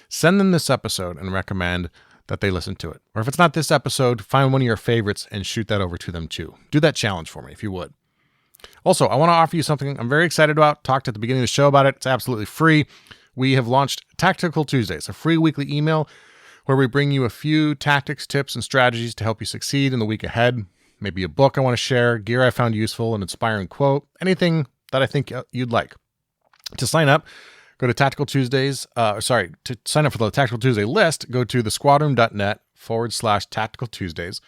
Send them this episode and recommend that they listen to it. Or if it's not this episode, find one of your favorites and shoot that over to them too. Do that challenge for me if you would. Also, I want to offer you something I'm very excited about. Talked at the beginning of the show about it. It's absolutely free. We have launched Tactical Tuesdays, a free weekly email where we bring you a few tactics, tips, and strategies to help you succeed in the week ahead. Maybe a book I want to share, gear I found useful, an inspiring quote, anything that I think you'd like. To sign up, go to Tactical Tuesdays. To sign up for the Tactical Tuesday list, go to thesquadron.net/Tactical Tuesdays,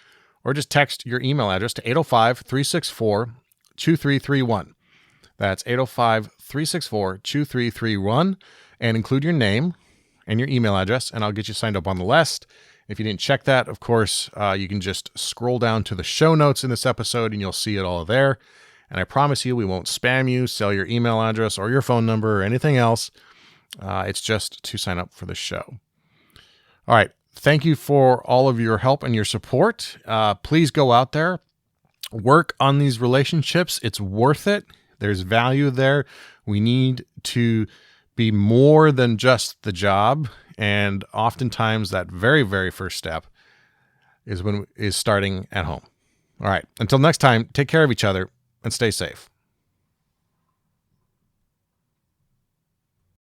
or just text your email address to 805-364-2331. That's 805-364-2331, and include your name and your email address, and I'll get you signed up on the list. If you didn't check that, of course, you can just scroll down to the show notes in this episode, and you'll see it all there. And I promise you, we won't spam you, sell your email address or your phone number or anything else. It's just to sign up for the show. All right. Thank you for all of your help and your support. Please go out there, work on these relationships. It's worth it. There's value there. We need to be more than just the job. And oftentimes that very, very first step is starting at home. All right. Until next time, take care of each other and stay safe.